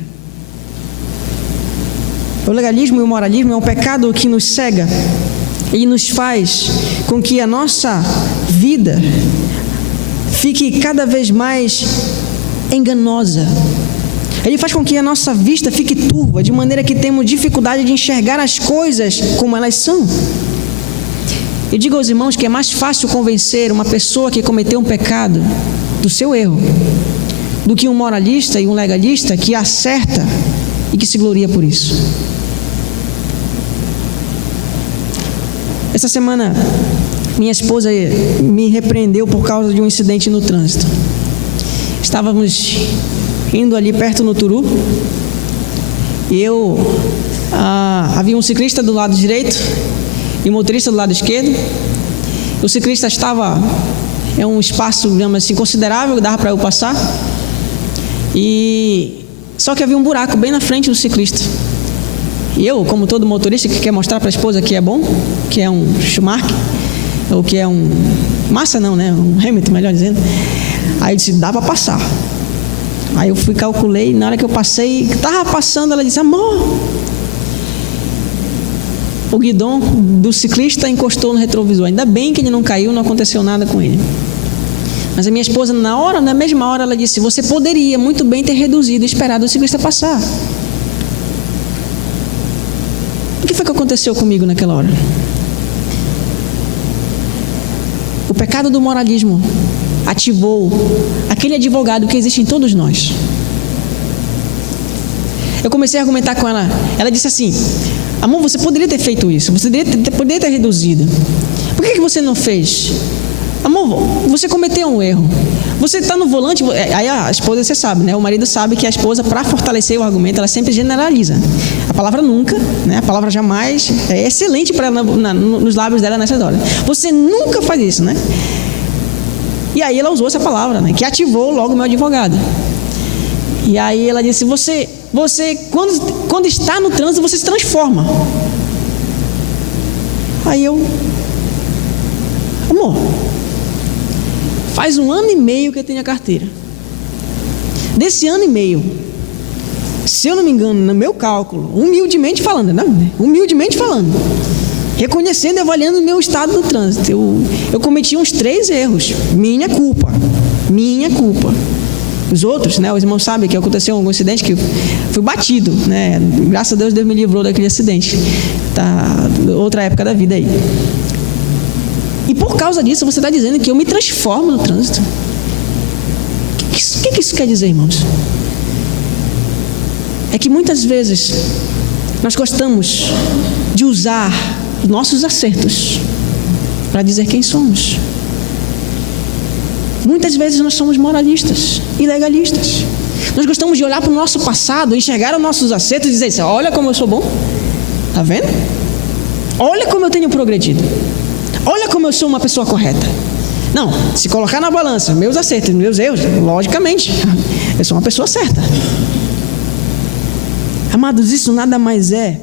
O legalismo e o moralismo é um pecado que nos cega e nos faz com que a nossa vida fique cada vez mais enganosa. Ele faz com que a nossa vista fique turva, de maneira que temos dificuldade de enxergar as coisas como elas são. Eu digo aos irmãos que é mais fácil convencer uma pessoa que cometeu um pecado do seu erro, do que um moralista e um legalista que acerta e que se gloria por isso. Essa semana, minha esposa me repreendeu por causa de um incidente no trânsito. Estávamos indo ali perto no Turu, e havia um ciclista do lado direito e um motorista do lado esquerdo. O ciclista estava em um espaço, digamos assim, considerável, dava para eu passar, só que havia um buraco bem na frente do ciclista. E eu, como todo motorista que quer mostrar para a esposa que é bom, que é um Schumacher, ou que é um Massa não, né? Um Hamilton, melhor dizendo. Aí eu disse, dá para passar. Aí eu calculei, na hora que eu passei, estava passando, ela disse, amor, o guidão do ciclista encostou no retrovisor. Ainda bem que ele não caiu, não aconteceu nada com ele. Mas a minha esposa, na mesma hora, ela disse, você poderia muito bem ter reduzido e esperado o ciclista passar. O que foi que aconteceu comigo naquela hora? O pecado do moralismo ativou aquele advogado que existe em todos nós. Eu comecei a argumentar com ela. Ela disse assim, amor, você poderia ter feito isso, você poderia ter reduzido. Por que você não fez? Amor, você cometeu um erro. Você está no volante. Aí a esposa, você sabe, né? O marido sabe que a esposa, para fortalecer o argumento, ela sempre generaliza. A palavra nunca, né? A palavra jamais é excelente para ela nos lábios dela nessa hora. Você nunca faz isso, né? E aí ela usou essa palavra, né? Que ativou logo o meu advogado. E aí ela disse, você quando está no trânsito, você se transforma. Aí eu, amor, faz 1 ano e meio que eu tenho a carteira. Desse ano e meio, se eu não me engano, no meu cálculo, humildemente falando, reconhecendo e avaliando o meu estado no trânsito, eu cometi uns 3 erros. Minha culpa. Os outros, né, os irmãos sabem que aconteceu um acidente que fui batido, né? Graças a Deus, Deus me livrou daquele acidente. Tá, outra época da vida aí. E por causa disso, você está dizendo que eu me transformo no trânsito. O que isso quer dizer, irmãos? É que muitas vezes nós gostamos de usar os nossos acertos para dizer quem somos. Muitas vezes nós somos moralistas e legalistas. Nós gostamos de olhar para o nosso passado, enxergar os nossos acertos e dizer assim, olha como eu sou bom. Está vendo? Olha como eu tenho progredido. Olha como eu sou uma pessoa correta. Não, se colocar na balança meus acertos e meus erros, logicamente, eu sou uma pessoa certa. Amados, isso nada mais é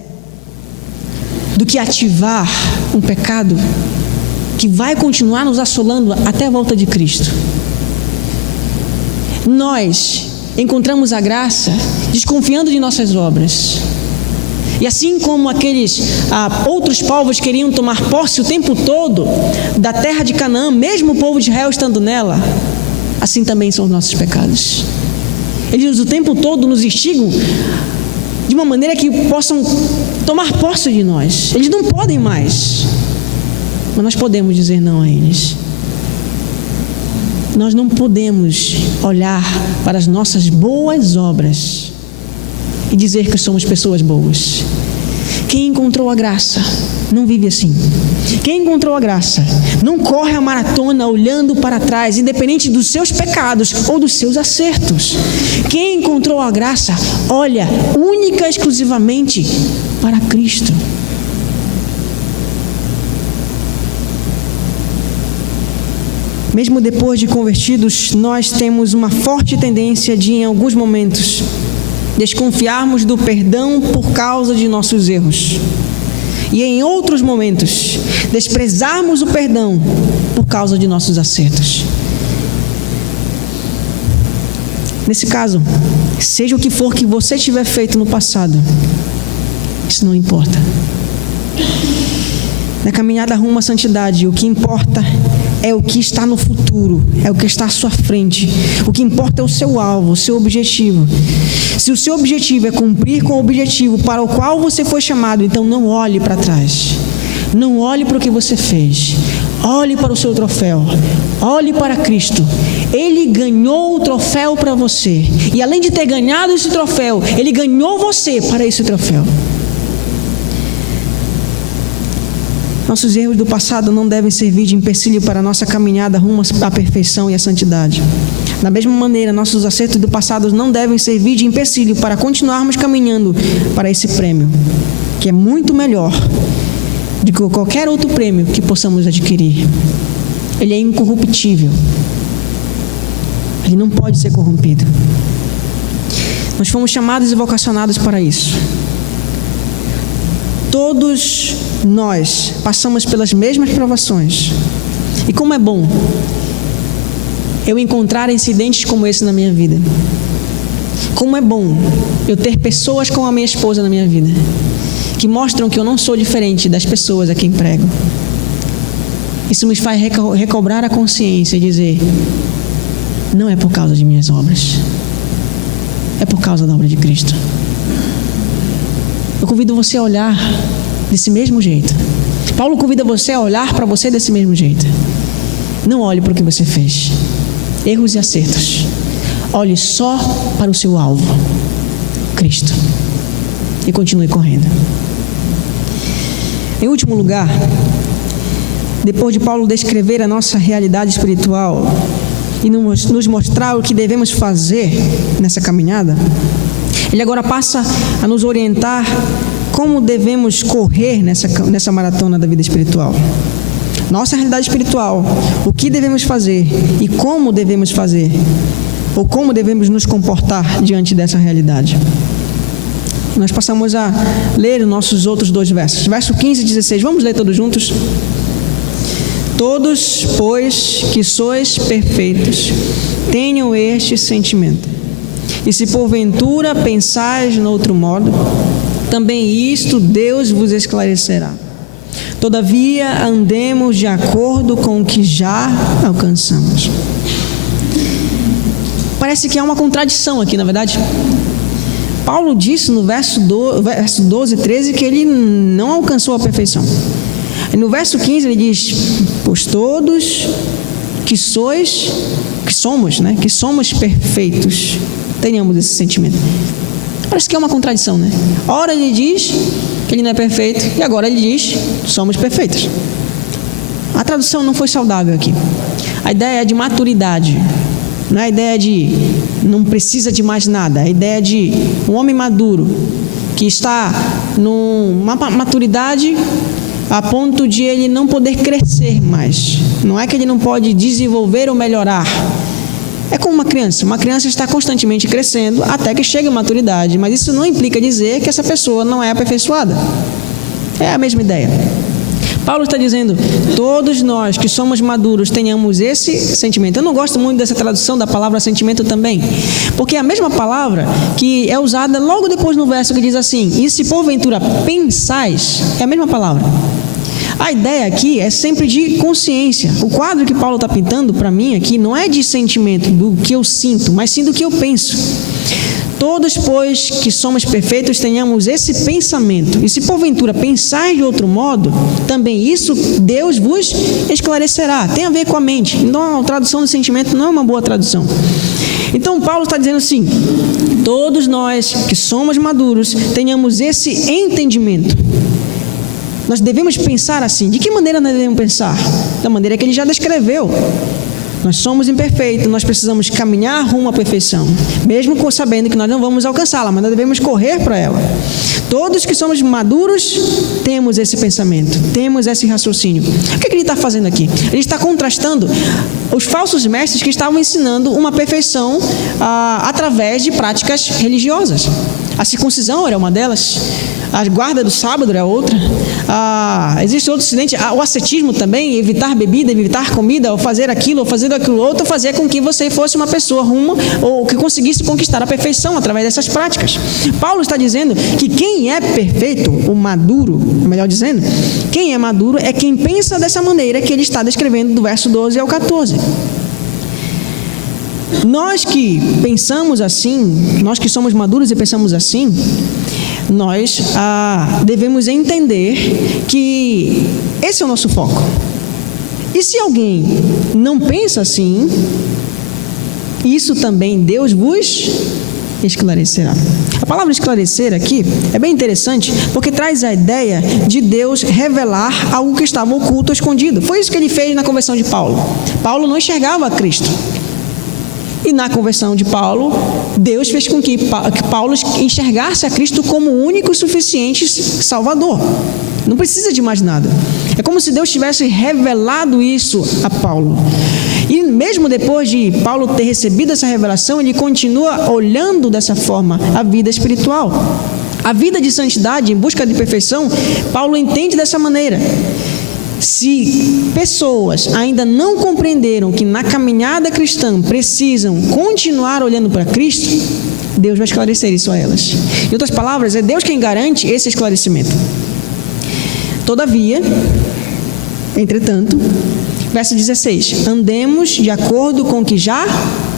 do que ativar um pecado que vai continuar nos assolando até a volta de Cristo. Nós encontramos a graça desconfiando de nossas obras. E assim como aqueles outros povos queriam tomar posse o tempo todo da terra de Canaã, mesmo o povo de Israel estando nela, assim também são os nossos pecados. Eles o tempo todo nos instigam de uma maneira que possam tomar posse de nós. Eles não podem mais, mas nós podemos dizer não a eles. Nós não podemos olhar para as nossas boas obras e dizer que somos pessoas boas. Quem encontrou a graça não vive assim. Quem encontrou a graça não corre a maratona olhando para trás, independente dos seus pecados ou dos seus acertos. Quem encontrou a graça olha única e exclusivamente para Cristo. Mesmo depois de convertidos, nós temos uma forte tendência de, em alguns momentos, desconfiarmos do perdão por causa de nossos erros. E em outros momentos, desprezarmos o perdão por causa de nossos acertos. Nesse caso, seja o que for que você tiver feito no passado, isso não importa. Na caminhada rumo à santidade, o que importa é o que está no futuro, é o que está à sua frente. O que importa é o seu alvo, o seu objetivo. Se o seu objetivo é cumprir com o objetivo para o qual você foi chamado, então não olhe para trás. Não olhe para o que você fez. Olhe para o seu troféu. Olhe para Cristo. Ele ganhou o troféu para você. E além de ter ganhado esse troféu, Ele ganhou você para esse troféu. Nossos erros do passado não devem servir de empecilho para a nossa caminhada rumo à perfeição e à santidade. Da mesma maneira, nossos acertos do passado não devem servir de empecilho para continuarmos caminhando para esse prêmio, que é muito melhor do que qualquer outro prêmio que possamos adquirir. Ele é incorruptível. Ele não pode ser corrompido. Nós fomos chamados e vocacionados para isso. Todos nós passamos pelas mesmas provações. E como é bom eu encontrar incidentes como esse na minha vida. Como é bom eu ter pessoas como a minha esposa na minha vida, que mostram que eu não sou diferente das pessoas a quem prego. Isso me faz recobrar a consciência e dizer, não é por causa de minhas obras, é por causa da obra de Cristo. Eu convido você a olhar desse mesmo jeito. Paulo convida você a olhar para você desse mesmo jeito. Não olhe para o que você fez, erros e acertos. Olhe só para o seu alvo, Cristo, e continue correndo. Em último lugar, depois de Paulo descrever a nossa realidade espiritual e nos mostrar o que devemos fazer nessa caminhada, ele agora passa a nos orientar como devemos correr nessa maratona da vida espiritual. Nossa realidade espiritual, o que devemos fazer e como devemos fazer, ou como devemos nos comportar diante dessa realidade. Nós passamos a ler os nossos outros dois versos, verso 15 e 16, vamos ler todos juntos? Todos, pois, que sois perfeitos, tenham este sentimento. E se porventura pensais noutro modo, também isto Deus vos esclarecerá. Todavia, andemos de acordo com o que já alcançamos. Parece que há uma contradição aqui, na verdade. Paulo disse no verso 12 e 13 que ele não alcançou a perfeição. E no verso 15 ele diz, pois todos que somos perfeitos, tenhamos esse sentimento. Parece que é uma contradição, né? Ora ele diz que ele não é perfeito, e agora ele diz, somos perfeitos. A tradução não foi saudável aqui. A ideia é de maturidade. Não é a ideia de não precisa de mais nada. A ideia de um homem maduro que está numa maturidade a ponto de ele não poder crescer mais. Não é que ele não pode desenvolver ou melhorar. É como uma criança. Uma criança está constantemente crescendo até que chega à maturidade, mas isso não implica dizer que essa pessoa não é aperfeiçoada. É a mesma ideia. Paulo está dizendo, todos nós que somos maduros tenhamos esse sentimento. Eu não gosto muito dessa tradução da palavra sentimento também, porque é a mesma palavra que é usada logo depois no verso que diz assim, e se porventura pensais, é a mesma palavra. A ideia aqui é sempre de consciência. O quadro que Paulo está pintando para mim aqui não é de sentimento, do que eu sinto, mas sim do que eu penso. Todos, pois, que somos perfeitos, tenhamos esse pensamento. E se porventura pensais de outro modo, também isso Deus vos esclarecerá. Tem a ver com a mente. Então, a tradução do sentimento não é uma boa tradução. Então, Paulo está dizendo assim, todos nós que somos maduros, tenhamos esse entendimento. Nós devemos pensar assim. De que maneira nós devemos pensar? Da maneira que ele já descreveu. Nós somos imperfeitos, nós precisamos caminhar rumo à perfeição, mesmo sabendo que nós não vamos alcançá-la, mas nós devemos correr para ela. Todos que somos maduros temos esse pensamento, temos esse raciocínio. O que ele está fazendo aqui? Ele está contrastando os falsos mestres que estavam ensinando uma perfeição através de práticas religiosas. A circuncisão era uma delas, a guarda do sábado era outra, existe outro acidente, o ascetismo também, evitar bebida, evitar comida, ou fazer aquilo outro, fazer com que você fosse uma pessoa rumo, ou que conseguisse conquistar a perfeição através dessas práticas. Paulo está dizendo que quem é perfeito, o maduro, melhor dizendo, quem é maduro é quem pensa dessa maneira que ele está descrevendo do verso 12 ao 14. Nós que pensamos assim, nós que somos maduros e pensamos assim, nós devemos entender que esse é o nosso foco. E se alguém não pensa assim, isso também Deus vos esclarecerá. A palavra esclarecer aqui é bem interessante, porque traz a ideia de Deus revelar algo que estava oculto, escondido. Foi isso que ele fez na conversão de Paulo. Paulo não enxergava Cristo. E na conversão de Paulo, Deus fez com que Paulo enxergasse a Cristo como o único e suficiente Salvador. Não precisa de mais nada. É como se Deus tivesse revelado isso a Paulo. E mesmo depois de Paulo ter recebido essa revelação, ele continua olhando dessa forma a vida espiritual. A vida de santidade, em busca de perfeição, Paulo entende dessa maneira. Se pessoas ainda não compreenderam que na caminhada cristã precisam continuar olhando para Cristo, Deus vai esclarecer isso a elas. Em outras palavras, é Deus quem garante esse esclarecimento. Todavia, entretanto, verso 16, andemos de acordo com o que já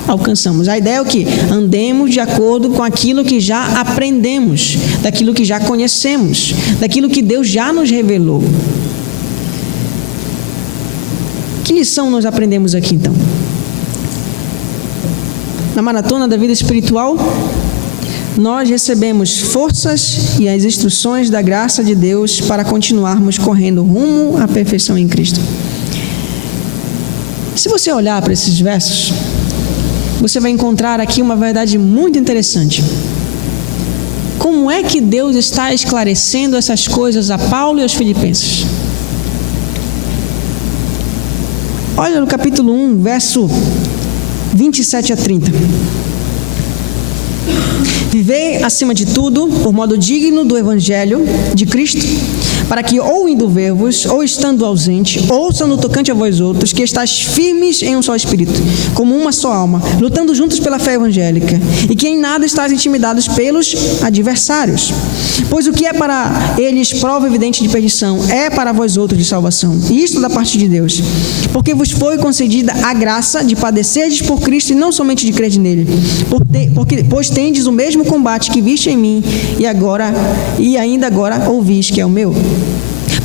alcançamos. A ideia é o quê? Andemos de acordo com aquilo que já aprendemos, daquilo que já conhecemos, daquilo que Deus já nos revelou. Que lição nós aprendemos aqui, então? Na maratona da vida espiritual, nós recebemos forças e as instruções da graça de Deus para continuarmos correndo rumo à perfeição em Cristo. Se você olhar para esses versos, você vai encontrar aqui uma verdade muito interessante. Como é que Deus está esclarecendo essas coisas a Paulo e aos filipenses? Olha no capítulo 1, verso 27 a 30. Vivei, acima de tudo, por modo digno do Evangelho de Cristo, para que, ou indo ver-vos, ou estando ausente, ouçam no tocante a vós outros, que estáis firmes em um só Espírito, como uma só alma, lutando juntos pela fé evangélica, e que em nada estáis intimidados pelos adversários. Pois o que é para eles prova evidente de perdição, é para vós outros de salvação, e isto da parte de Deus, porque vos foi concedida a graça de padecerdes por Cristo, e não somente de crede nele, pois tendes o mesmo combate que viste em mim, e ainda agora ouvis que é o meu.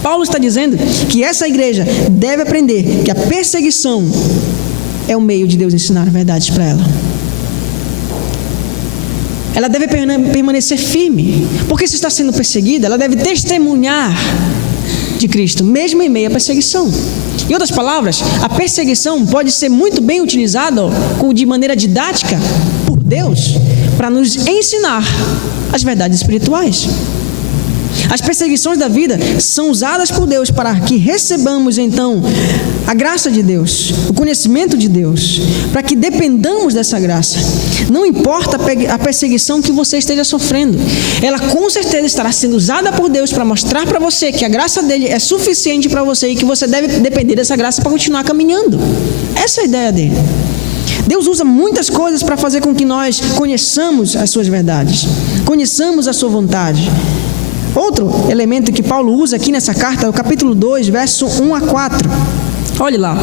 Paulo está dizendo que essa igreja deve aprender que a perseguição é o meio de Deus ensinar verdades para ela. Ela deve permanecer firme, porque se está sendo perseguida, ela deve testemunhar de Cristo, mesmo em meio à perseguição. Em outras palavras, a perseguição pode ser muito bem utilizada de maneira didática por Deus para nos ensinar as verdades espirituais. As perseguições da vida são usadas por Deus para que recebamos então a graça de Deus, o conhecimento de Deus, para que dependamos dessa graça. Não importa a perseguição que você esteja sofrendo, ela com certeza estará sendo usada por Deus para mostrar para você que a graça dele é suficiente para você e que você deve depender dessa graça para continuar caminhando. Essa é a ideia dele. Deus usa muitas coisas para fazer com que nós conheçamos as suas verdades, conheçamos a sua vontade. Outro elemento que Paulo usa aqui nessa carta é o capítulo 2, verso 1 a 4. Olhe lá.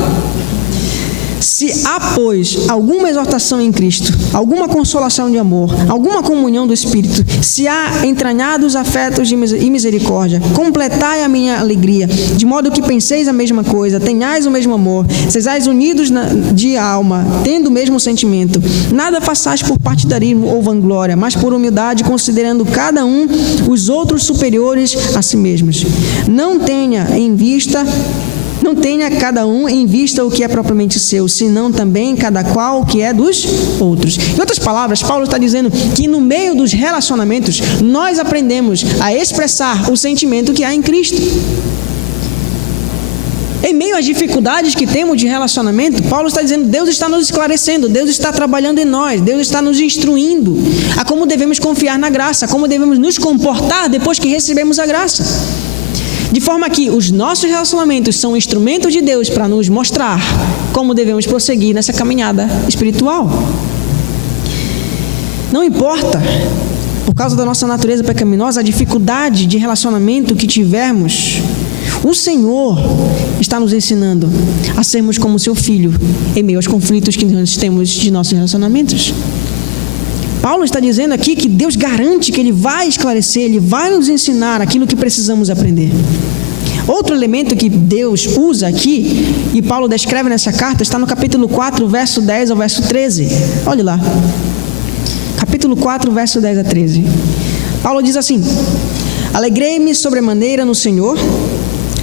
Se há, pois, alguma exortação em Cristo, alguma consolação de amor, alguma comunhão do Espírito, se há entranhados afetos e misericórdia, completai a minha alegria, de modo que penseis a mesma coisa, tenhais o mesmo amor, sejais unidos de alma, tendo o mesmo sentimento. Nada façais por partidarismo ou vanglória, mas por humildade, considerando cada um os outros superiores a si mesmos. Não tenha cada um em vista o que é propriamente seu, senão também cada qual o que é dos outros. Em outras palavras, Paulo está dizendo que no meio dos relacionamentos, nós aprendemos a expressar o sentimento que há em Cristo. Em meio às dificuldades que temos de relacionamento, Paulo está dizendo, Deus está nos esclarecendo, Deus está trabalhando em nós, Deus está nos instruindo a como devemos confiar na graça, como devemos nos comportar depois que recebemos a graça. De forma que os nossos relacionamentos são instrumentos de Deus para nos mostrar como devemos prosseguir nessa caminhada espiritual. Não importa, por causa da nossa natureza pecaminosa, a dificuldade de relacionamento que tivermos, o Senhor está nos ensinando a sermos como seu filho em meio aos conflitos que nós temos de nossos relacionamentos. Paulo está dizendo aqui que Deus garante que Ele vai esclarecer, Ele vai nos ensinar aquilo que precisamos aprender. Outro elemento que Deus usa aqui, e Paulo descreve nessa carta, está no capítulo 4, verso 10 ao verso 13. Olhe lá. Capítulo 4, verso 10 a 13. Paulo diz assim: Alegrei-me sobremaneira no Senhor,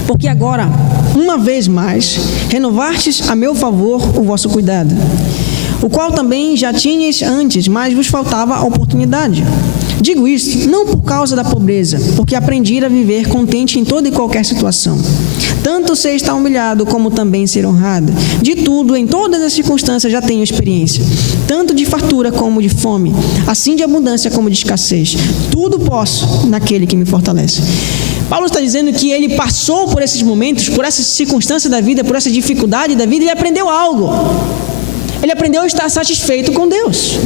porque agora, uma vez mais, renovastes a meu favor o vosso cuidado, o qual também já tinhas antes, mas vos faltava a oportunidade. Digo isto não por causa da pobreza, porque aprendi a viver contente em toda e qualquer situação. Tanto ser estar humilhado, como também ser honrado. De tudo, em todas as circunstâncias, já tenho experiência, tanto de fartura como de fome, assim de abundância como de escassez. Tudo posso naquele que me fortalece. Paulo está dizendo que ele passou por esses momentos, por essas circunstâncias da vida, por essa dificuldade da vida, e ele aprendeu algo. Ele aprendeu a estar satisfeito com Deus.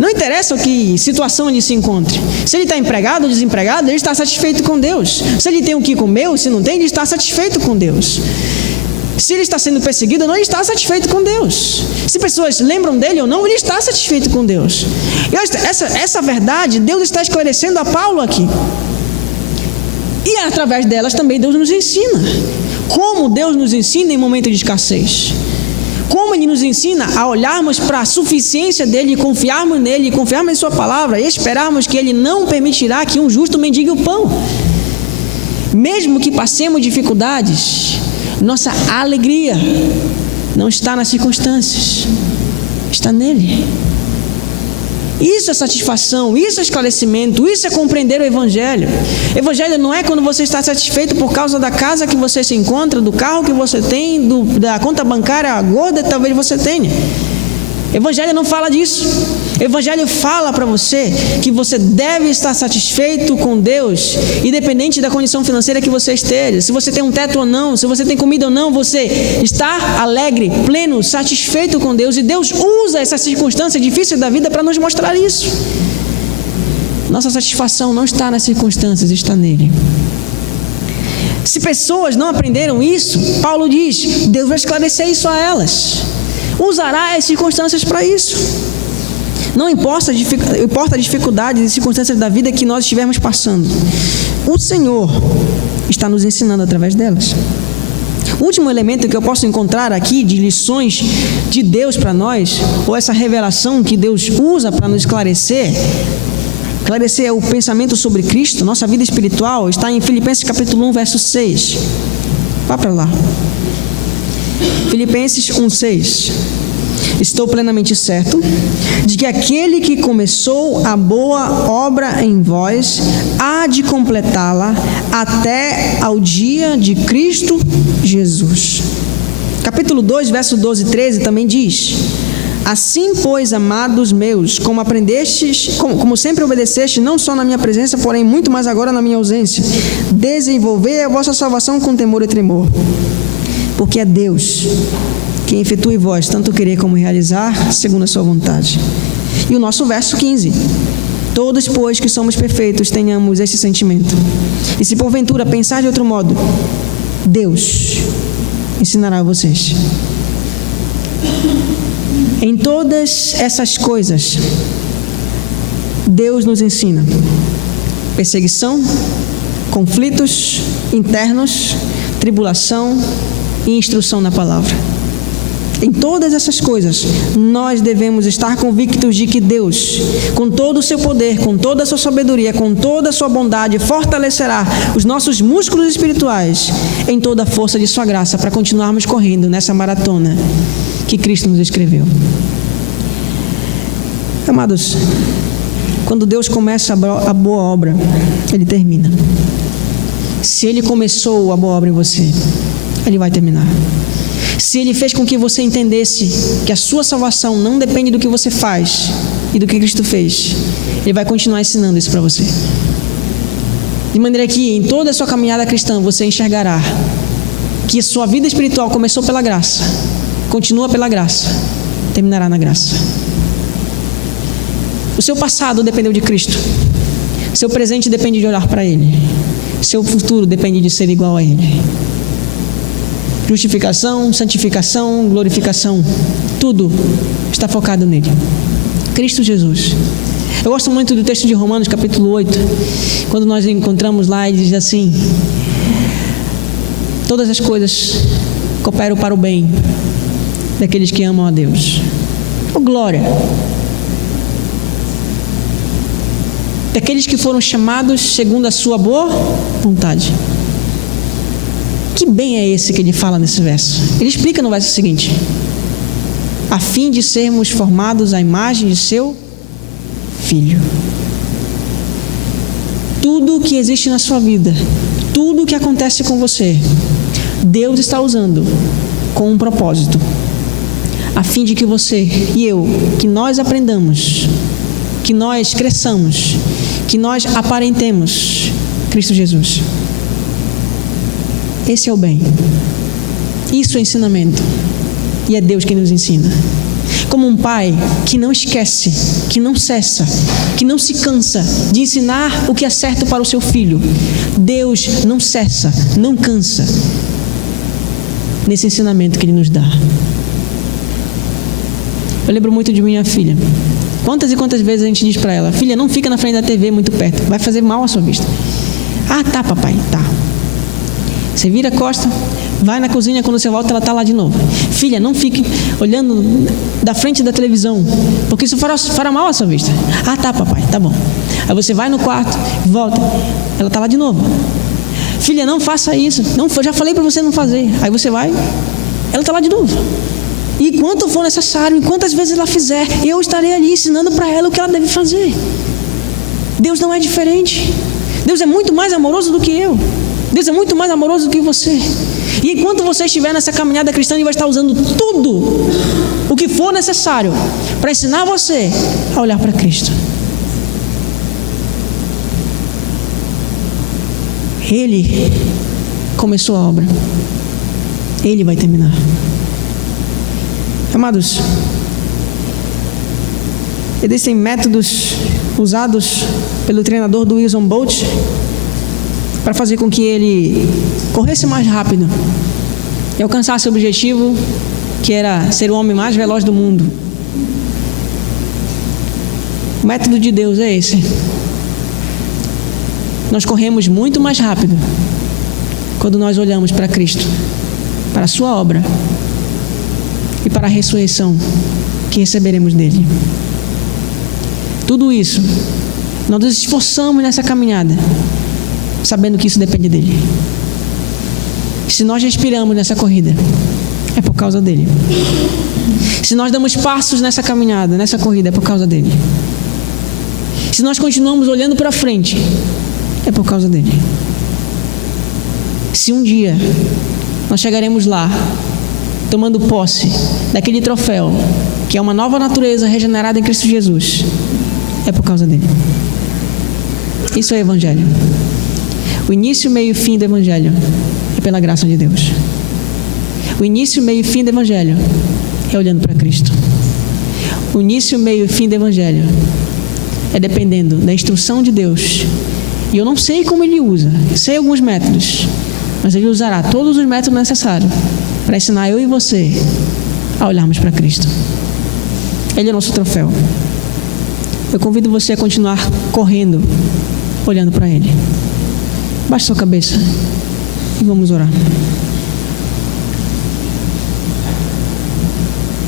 Não interessa o que situação ele se encontre. Se ele está empregado ou desempregado, ele está satisfeito com Deus. Se ele tem o que comer ou se não tem, ele está satisfeito com Deus. Se ele está sendo perseguido ou não, ele está satisfeito com Deus. Se pessoas lembram dele ou não, ele está satisfeito com Deus. E essa verdade, Deus está esclarecendo a Paulo aqui. E através delas também Deus nos ensina. Como Deus nos ensina em momento de escassez. Como Ele nos ensina a olharmos para a suficiência dEle, confiarmos nele, confiarmos em Sua palavra e esperarmos que Ele não permitirá que um justo mendigue o pão. Mesmo que passemos dificuldades, nossa alegria não está nas circunstâncias, está nele. Isso é satisfação, isso é esclarecimento, isso é compreender o Evangelho. Evangelho não é quando você está satisfeito por causa da casa que você se encontra, do carro que você tem, da conta bancária gorda que talvez você tenha. Evangelho não fala disso. Evangelho fala para você que você deve estar satisfeito com Deus, independente da condição financeira que você esteja. Se você tem um teto ou não, se você tem comida ou não, você está alegre, pleno, satisfeito com Deus. E Deus usa essa circunstância difícil da vida para nos mostrar isso. Nossa satisfação não está nas circunstâncias, está nele. Se pessoas não aprenderam isso, Paulo diz, Deus vai esclarecer isso a elas. Usará as circunstâncias para isso. Não importa a dificuldade e circunstâncias da vida que nós estivermos passando. O Senhor está nos ensinando através delas. O último elemento que eu posso encontrar aqui de lições de Deus para nós, ou essa revelação que Deus usa para nos esclarecer o pensamento sobre Cristo, nossa vida espiritual, está em Filipenses capítulo 1, verso 6. Vá para lá. Filipenses 1:6. Estou plenamente certo de que aquele que começou a boa obra em vós há de completá-la até ao dia de Cristo Jesus. Capítulo 2, verso 12 e 13 também diz: assim, pois, amados meus, como sempre obedeceste, não só na minha presença, porém muito mais agora na minha ausência, desenvolvei a vossa salvação com temor e tremor, porque é Deus quem efetua em vós tanto querer como realizar, segundo a sua vontade. E o nosso verso 15: todos, pois, que somos perfeitos, tenhamos esse sentimento. E se porventura pensar de outro modo, Deus ensinará a vocês. Em todas essas coisas, Deus nos ensina: perseguição, conflitos internos, tribulação e instrução na palavra. Em todas essas coisas, nós devemos estar convictos de que Deus, com todo o seu poder, com toda a sua sabedoria, com toda a sua bondade, fortalecerá os nossos músculos espirituais em toda a força de sua graça para continuarmos correndo nessa maratona que Cristo nos escreveu. Amados, quando Deus começa a boa obra, Ele termina. Se Ele começou a boa obra em você, Ele vai terminar. Se Ele fez com que você entendesse que a sua salvação não depende do que você faz e do que Cristo fez, Ele vai continuar ensinando isso para você. De maneira que em toda a sua caminhada cristã você enxergará que a sua vida espiritual começou pela graça, continua pela graça, terminará na graça. O seu passado dependeu de Cristo. Seu presente depende de olhar para Ele. Seu futuro depende de ser igual a Ele. Justificação, santificação, glorificação, tudo está focado nele. Cristo Jesus. Eu gosto muito do texto de Romanos, capítulo 8, quando nós encontramos lá, ele diz assim: todas as coisas cooperam para o bem daqueles que amam a Deus. Oh, glória! Daqueles que foram chamados segundo a sua boa vontade. Que bem é esse que ele fala nesse verso? Ele explica no verso seguinte: a fim de sermos formados à imagem de seu Filho. Tudo que existe na sua vida, tudo que acontece com você, Deus está usando com um propósito, a fim de que você e eu, que nós aprendamos, que nós cresçamos, que nós aparentemos Cristo Jesus. Esse é o bem. Isso é ensinamento. E é Deus quem nos ensina. Como um pai que não esquece, que não cessa, que não se cansa de ensinar o que é certo para o seu filho, Deus não cessa, não cansa nesse ensinamento que Ele nos dá. Eu lembro muito de minha filha. Quantas e quantas vezes a gente diz para ela: filha, não fica na frente da TV muito perto, vai fazer mal à sua vista. Ah, tá, papai, tá. Você vira a costa, vai na cozinha, quando você volta ela está lá de novo. Filha, não fique olhando da frente da televisão, porque isso fará mal à sua vista. Ah, tá, papai, tá bom. Aí você vai no quarto, volta, ela está lá de novo. Filha, não faça isso. Não, eu já falei para você não fazer. Aí você vai, ela está lá de novo. E enquanto for necessário, enquantas vezes ela fizer, eu estarei ali ensinando para ela o que ela deve fazer. Deus não é diferente. Deus é muito mais amoroso do que eu. Deus é muito mais amoroso do que você. E enquanto você estiver nessa caminhada cristã, Ele vai estar usando tudo o que for necessário para ensinar você a olhar para Cristo. Ele começou a obra, Ele vai terminar. Amados, existem métodos usados pelo treinador do Usain Bolt para fazer com que ele corresse mais rápido e alcançasse o objetivo, que era ser o homem mais veloz do mundo. O método de Deus é esse. Nós corremos muito mais rápido quando nós olhamos para Cristo, para a sua obra e para a ressurreição que receberemos dele. Tudo isso, nós nos esforçamos nessa caminhada, sabendo que isso depende dele. Se nós respiramos nessa corrida, é por causa dele. Se nós damos passos nessa caminhada, nessa corrida, é por causa dele. Se nós continuamos olhando para frente, é por causa dele. Se um dia nós chegaremos lá, tomando posse daquele troféu, que é uma nova natureza regenerada em Cristo Jesus, é por causa dele. Isso é Evangelho. O início, meio e fim do Evangelho é pela graça de Deus. O início, meio e fim do Evangelho é olhando para Cristo. O início, meio e fim do Evangelho é dependendo da instrução de Deus. E eu não sei como Ele usa, eu sei alguns métodos, mas Ele usará todos os métodos necessários para ensinar eu e você a olharmos para Cristo. Ele é o nosso troféu. Eu convido você a continuar correndo, olhando para Ele. Baixe sua cabeça e vamos orar.